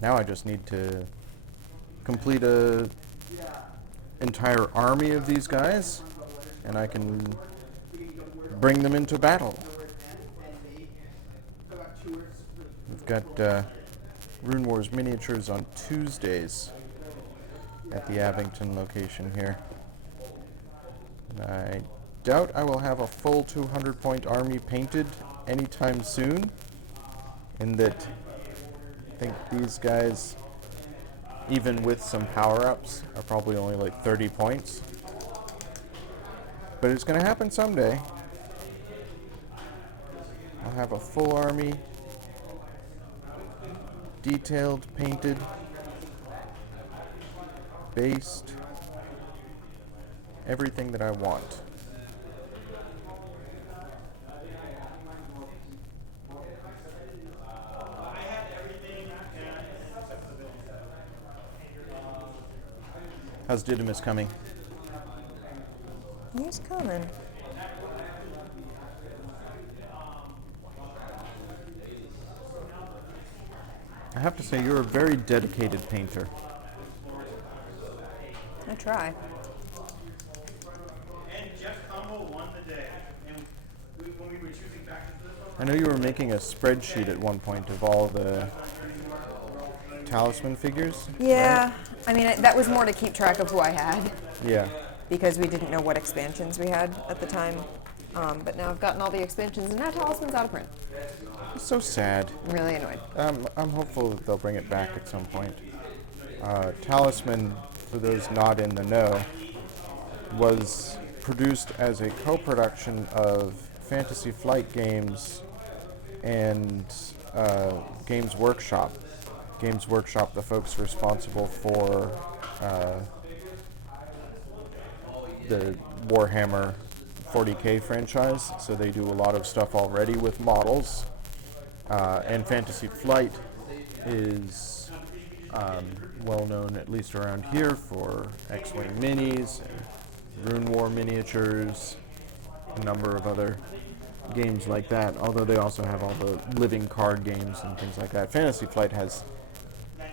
Now I just need to complete a entire army of these guys and I can bring them into battle. We've got Rune Wars miniatures on Tuesdays at the Abington location here. And I doubt I will have a full 200-point army painted anytime soon, in that I think these guys, even with some power-ups, are probably only like 30 points. But it's going to happen someday. I'll have a full army, detailed, painted, based, everything that I want. How's Didymus coming? He's coming. I have to say, you're a very dedicated painter. I try. And Jeff Combo won the day. And when we were choosing factions for this one, I know you were making a spreadsheet at one point of all the talisman figures. Yeah. I mean, that was more to keep track of who I had, Yeah. because we didn't know what expansions we had at the time. But now I've gotten all the expansions, and now Talisman's out of print. It's so sad. I'm really annoyed. I'm hopeful that they'll bring it back at some point. Talisman, for those not in the know, was produced as a co-production of Fantasy Flight Games and Games Workshop. Games Workshop, the folks responsible for the Warhammer 40K franchise, so they do a lot of stuff already with models. And Fantasy Flight is well known, at least around here, for X-Wing minis, and Rune War miniatures, a number of other games like that, although they also have all the living card games and things like that. Fantasy Flight has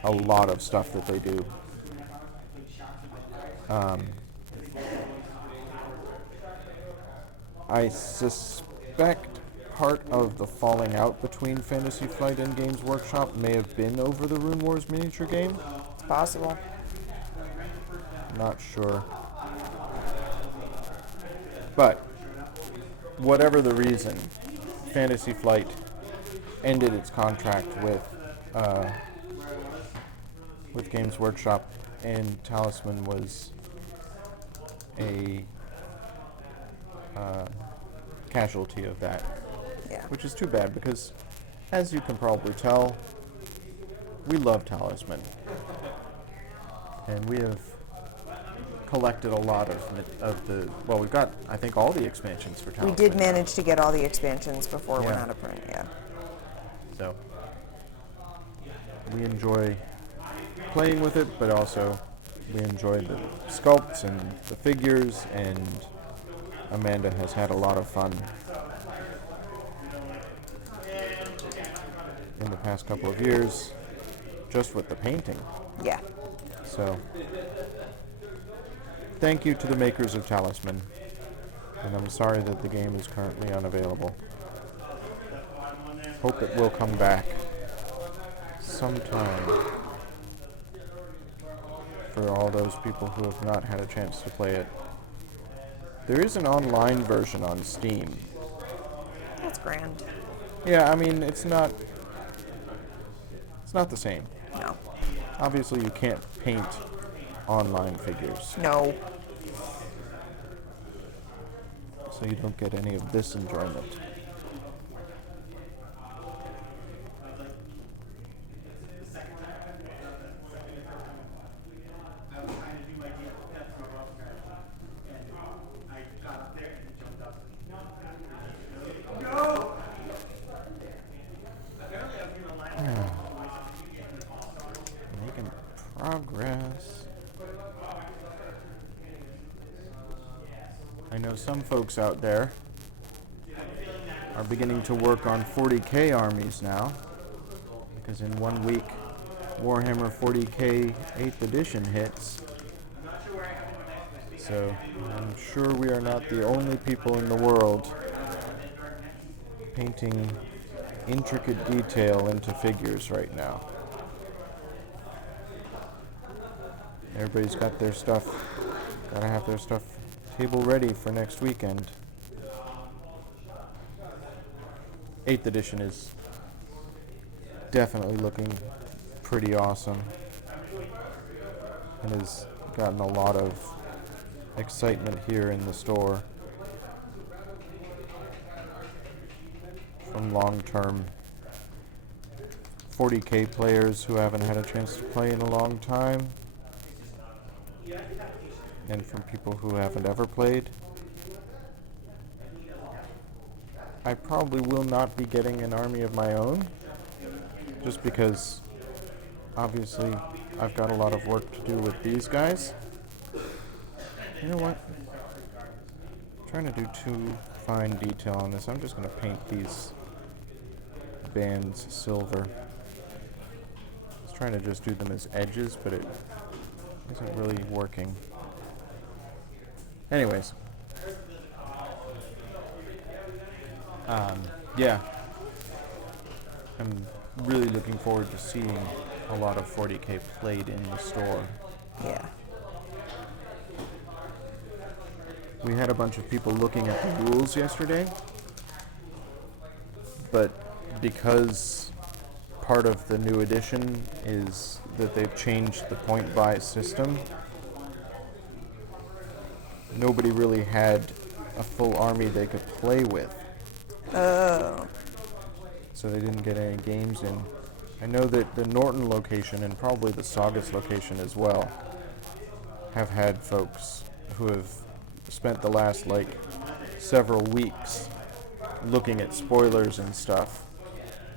a lot of stuff that they do. I suspect part of the falling out between Fantasy Flight and Games Workshop may have been over the Rune Wars miniature game. It's possible. Not sure. But, whatever the reason, Fantasy Flight ended its contract with with Games Workshop, and Talisman was a casualty of that, Yeah. which is too bad because, as you can probably tell, we love Talisman, and we have collected a lot of the. Well, we've got, I think, all the expansions for We Talisman. did manage to get all the expansions before it went Yeah. out of print. Yeah. So we enjoy playing with it, but also we enjoy the sculpts and the figures, and Amanda has had a lot of fun in the past couple of years just with the painting. Yeah. So thank you to the makers of Talisman, and I'm sorry that the game is currently unavailable. Hope it will come back sometime for all those people who have not had a chance to play it. There is an online version on Steam. That's grand. Yeah, I mean, it's not the same. No. Obviously, you can't paint online figures, No. so you don't get any of this enjoyment. Making progress. I know some folks out there are beginning to work on 40k armies now, because in 1 week Warhammer 40k 8th edition hits. So I'm sure we are not the only people in the world painting intricate detail into figures right now. Everybody's got their stuff, gotta have their stuff table ready for next weekend. 8th edition is definitely looking pretty awesome and has gotten a lot of excitement here in the store from long-term 40k players who haven't had a chance to play in a long time, and from people who haven't ever played. I probably will not be getting an army of my own, just because obviously I've got a lot of work to do with these guys. You know what? I'm trying to do too fine detail on this. I'm just going to paint these bands silver. I was trying to just do them as edges, but it isn't really working. Anyways. Yeah. I'm really looking forward to seeing a lot of 40k played in the store. Yeah. We had a bunch of people looking at the rules yesterday, but because part of the new edition is that they've changed the point buy system, nobody really had a full army they could play with. Oh. So they didn't get any games in. I know that the Norton location and probably the Saugus location as well have had folks who have spent the last several weeks looking at spoilers and stuff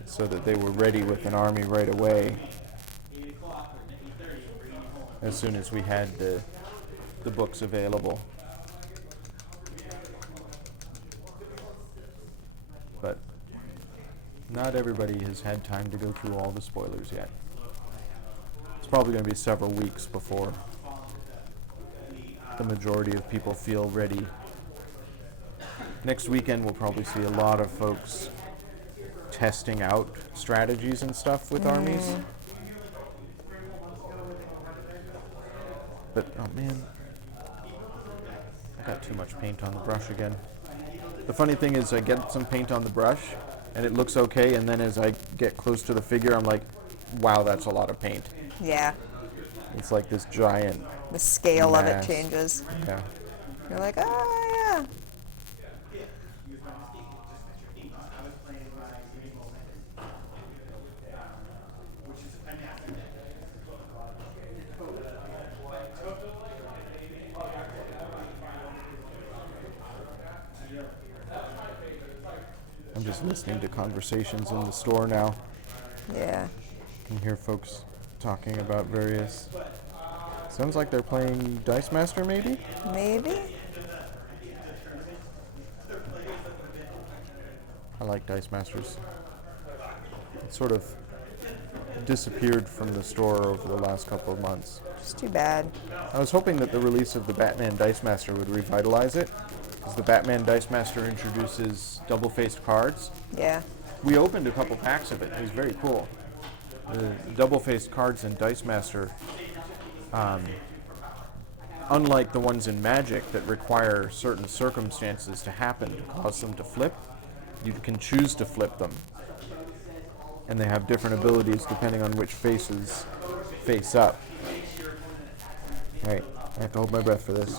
so that they were ready with an army right away as soon as we had the books available. But not everybody has had time to go through all the spoilers yet. It's probably going to be several weeks before the majority of people feel ready. Next weekend we'll probably see a lot of folks testing out strategies and stuff with armies. But, oh man, I got too much paint on the brush again. The funny thing is I get some paint on the brush and it looks okay, and then as I get close to the figure I'm like, wow, that's a lot of paint. Yeah. It's like this giant. The scale of it Mass. changes. Yeah. You're like, yeah. I'm just listening to conversations in the store now. Yeah. Can hear folks talking about various. Sounds like they're playing Dice Master, maybe? Maybe? I like Dice Masters. It sort of disappeared from the store over the last couple of months. It's too bad. I was hoping that the release of the Batman Dice Master would revitalize it, because the Batman Dice Master introduces double-faced cards. Yeah. We opened a couple packs of it. It was very cool. The double-faced cards in Dice Master, unlike the ones in Magic that require certain circumstances to happen to cause them to flip, you can choose to flip them. And they have different abilities depending on which faces face up. Alright, I have to hold my breath for this.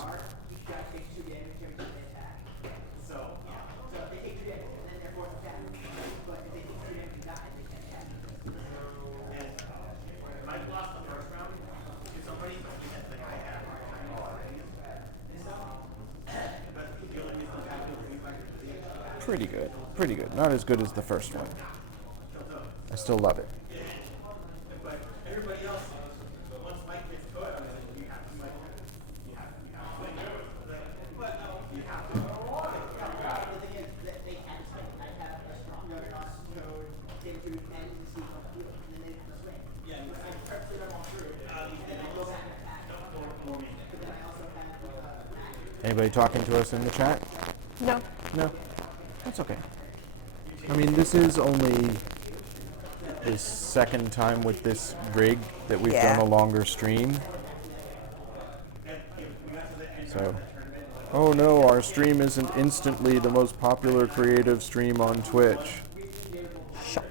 Pretty good. Pretty good. Not as good as the first one. I still love it. Anybody talking to us in the chat? No. No, that's okay. I mean, this is only the second time with this rig that we've Yeah. done a longer stream. So, oh no, our stream isn't instantly the most popular creative stream on Twitch. Shock.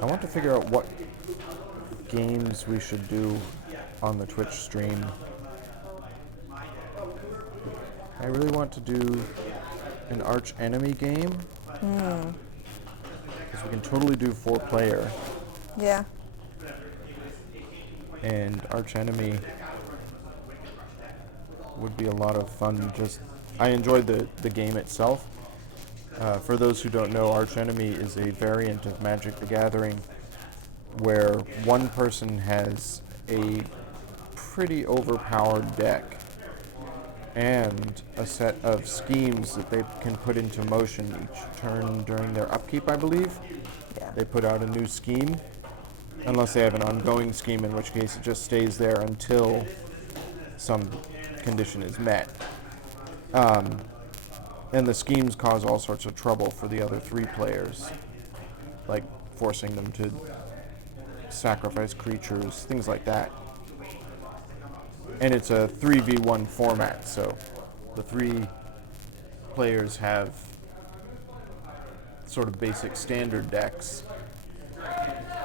I want to figure out what games we should do on the Twitch stream. I really want to do an Arch Enemy game. Because we can totally do 4-player. Yeah. And Arch Enemy would be a lot of fun. I enjoyed the game itself. For those who don't know, Arch Enemy is a variant of Magic the Gathering where one person has a pretty overpowered deck and a set of schemes that they can put into motion each turn during their upkeep, I believe. Yeah. They put out a new scheme, unless they have an ongoing scheme, in which case it just stays there until some condition is met. And the schemes cause all sorts of trouble for the other 3 players, like forcing them to sacrifice creatures, things like that. And it's a 3v1 format, so the 3 players have sort of basic standard decks,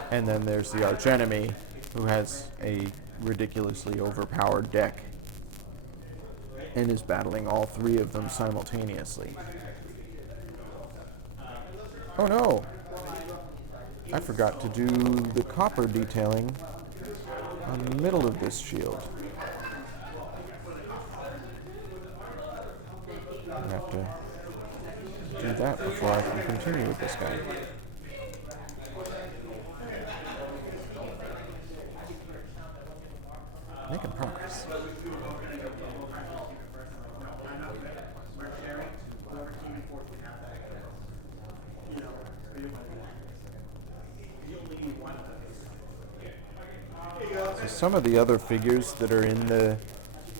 and then there's the Arch Enemy, who has a ridiculously overpowered deck and is battling all 3 of them simultaneously. Oh no! I forgot to do the copper detailing on the middle of this shield. I have to do that before I can continue with this guy. Making progress. So some of the other figures that are in the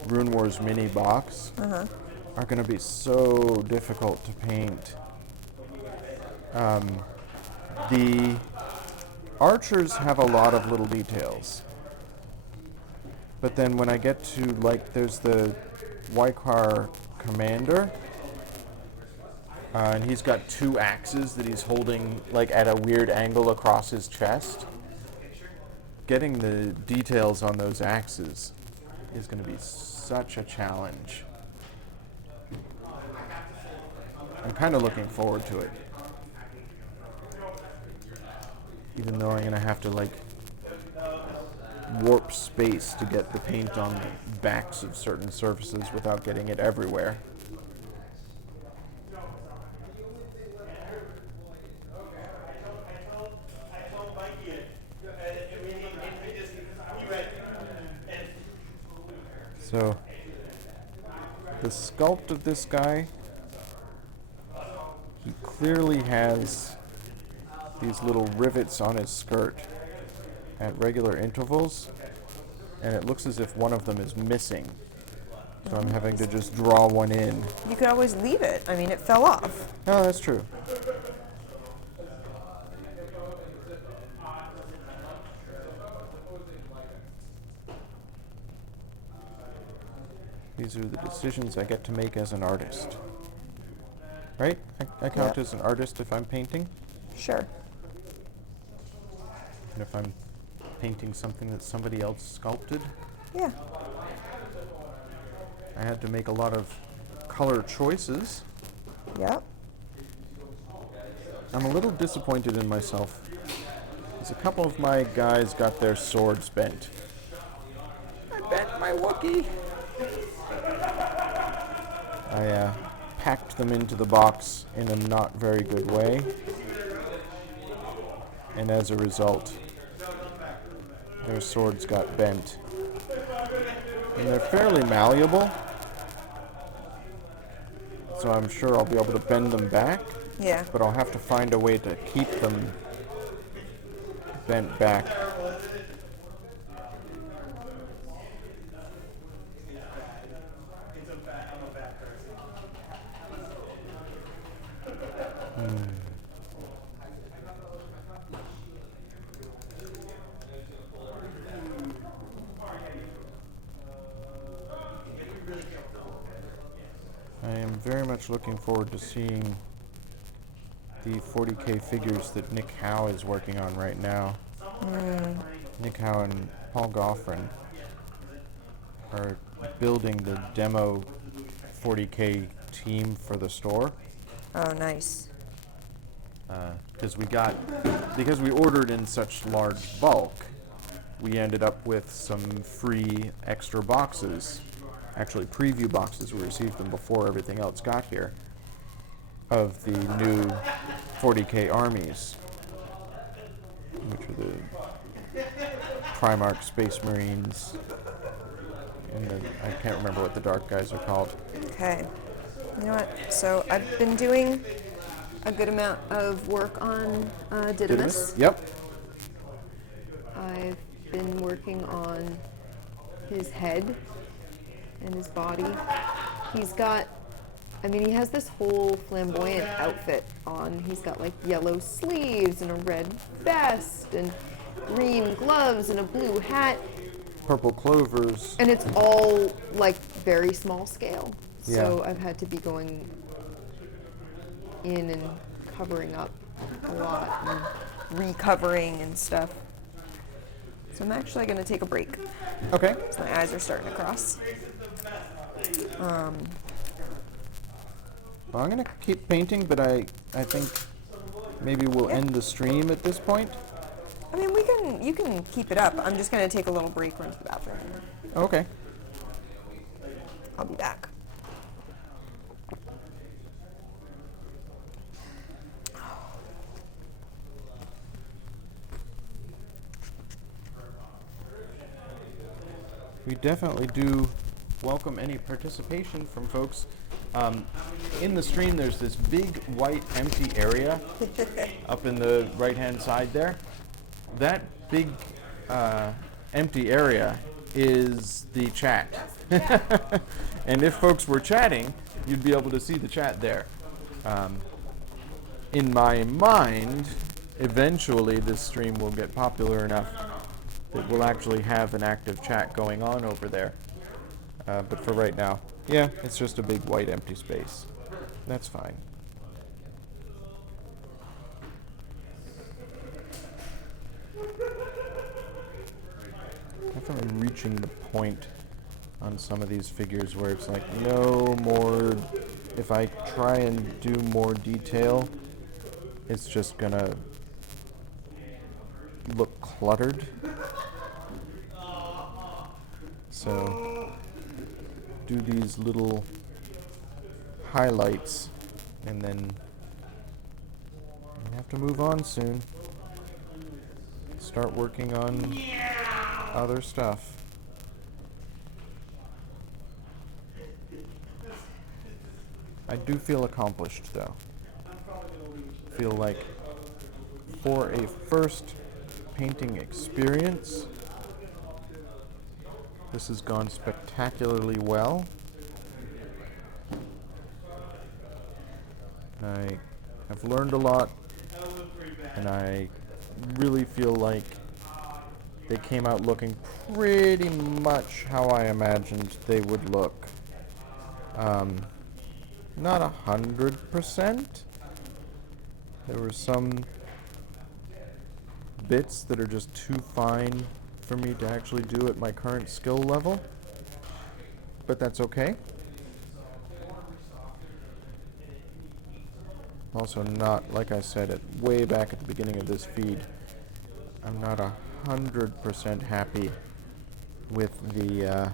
Rune Wars mini box are going to be so difficult to paint. The archers have a lot of little details. But then when I get to, like, there's the Wykar Commander. And he's got 2 axes that he's holding like at a weird angle across his chest. Getting the details on those axes is going to be such a challenge. I'm kind of looking forward to it. Even though I'm going to have to like warp space to get the paint on the backs of certain surfaces without getting it everywhere. So, the sculpt of this guy, he clearly has these little rivets on his skirt at regular intervals, and it looks as if one of them is missing. So I'm having to just draw one in. You could always leave it. I mean, it fell off. Oh, that's true. These are the decisions I get to make as an artist. Right? I count Yeah. as an artist if I'm painting, Sure. and if I'm painting something that somebody else sculpted. Yeah. I had to make a lot of color choices. Yep. I'm a little disappointed in myself, because a couple of my guys got their swords bent. I bent my Wookiee! I packed them into the box in a not very good way, and as a result, their swords got bent. And they're fairly malleable, so I'm sure I'll be able to bend them back, Yeah. but I'll have to find a way to keep them bent back. I am very much looking forward to seeing the 40K figures that Nick Howe is working on right now. Nick Howe and Paul Goffrin are building the demo 40K team for the store. Oh, nice. Because we ordered in such large bulk, we ended up with some free extra boxes, actually preview boxes. We received them before everything else got here, of the new 40K armies, which are the Primarch Space Marines, and I can't remember what the dark guys are called. Okay. You know what? So I've been doing A good amount of work on Didymus. Yep. I've been working on his head and his body. He's got, he has this whole flamboyant outfit on. He's got like yellow sleeves and a red vest and green gloves and a blue hat. Purple clovers. And it's all like very small scale. So Yeah. I've had to be going in and covering up a lot. And recovering and stuff. So I'm actually going to take a break. Okay. So my eyes are starting to cross. Well, I'm gonna keep painting, but I think maybe we'll end the stream at this point. I mean, you can keep it up. I'm just going to take a little break, run to the bathroom. Okay. I'll be back. We definitely do welcome any participation from folks. In the stream, there's this big white empty area up in the right-hand side there. That big empty area is the chat. And if folks were chatting, you'd be able to see the chat there. In my mind, eventually this stream will get popular enough that we'll actually have an active chat going on over there. But for right now, Yeah, it's just a big white empty space. That's fine. Definitely reaching the point on some of these figures where it's like, no more. If I try and do more detail, it's just gonna look cluttered. So do these little highlights and then I have to move on soon. Start working on other stuff. I do feel accomplished though. Feel like for a first painting experience, this has gone spectacularly well. I have learned a lot, and I really feel like they came out looking pretty much how I imagined they would look. Not 100%. There were some bits that are just too fine for me to actually do at my current skill level, but that's okay. Also not, like I said, way back at the beginning of this feed, I'm not 100% happy with the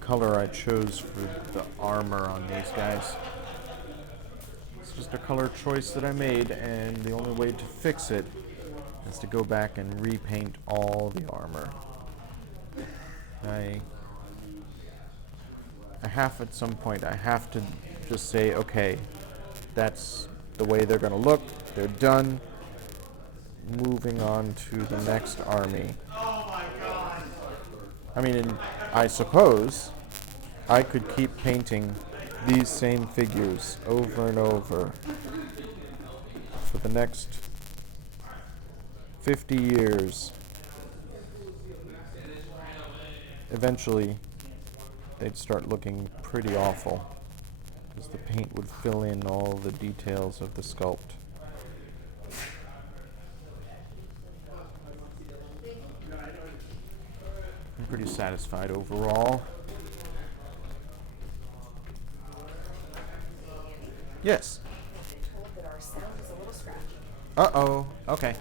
color I chose for the armor on these guys. It's just a color choice that I made, and the only way to fix it is to go back and repaint all the armor. I have at some point, I have to just say, okay, that's the way they're gonna look, they're done, moving on to the next army. Oh my god! I mean, I suppose I could keep painting these same figures over and over for the next 50 years. Eventually, they'd start looking pretty awful because the paint would fill in all the details of the sculpt. I'm pretty satisfied overall. Yes. Uh-oh. Okay.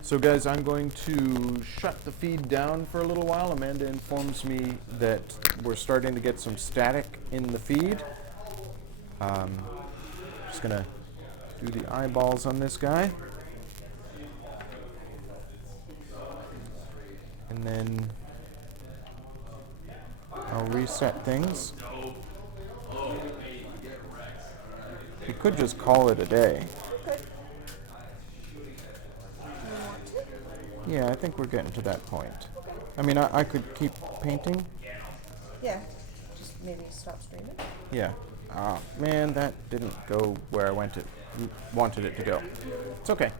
So guys, I'm going to shut the feed down for a little while. Amanda informs me that we're starting to get some static in the feed. Just gonna do the eyeballs on this guy. And then I'll reset things. We could just call it a day. Yeah, I think we're getting to that point. I mean, I could keep painting. Yeah. Just maybe stop streaming. Yeah. Ah, man, that didn't go where I wanted it to go. It's okay.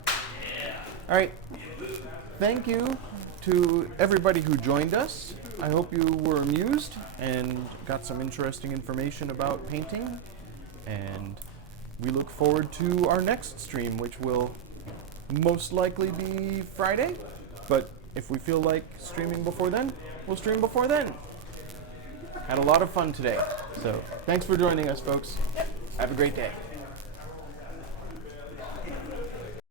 All right. Thank you to everybody who joined us. I hope you were amused and got some interesting information about painting. And we look forward to our next stream, which will most likely be Friday. But if we feel like streaming before then, we'll stream before then. Had a lot of fun today. So thanks for joining us, folks. Have a great day.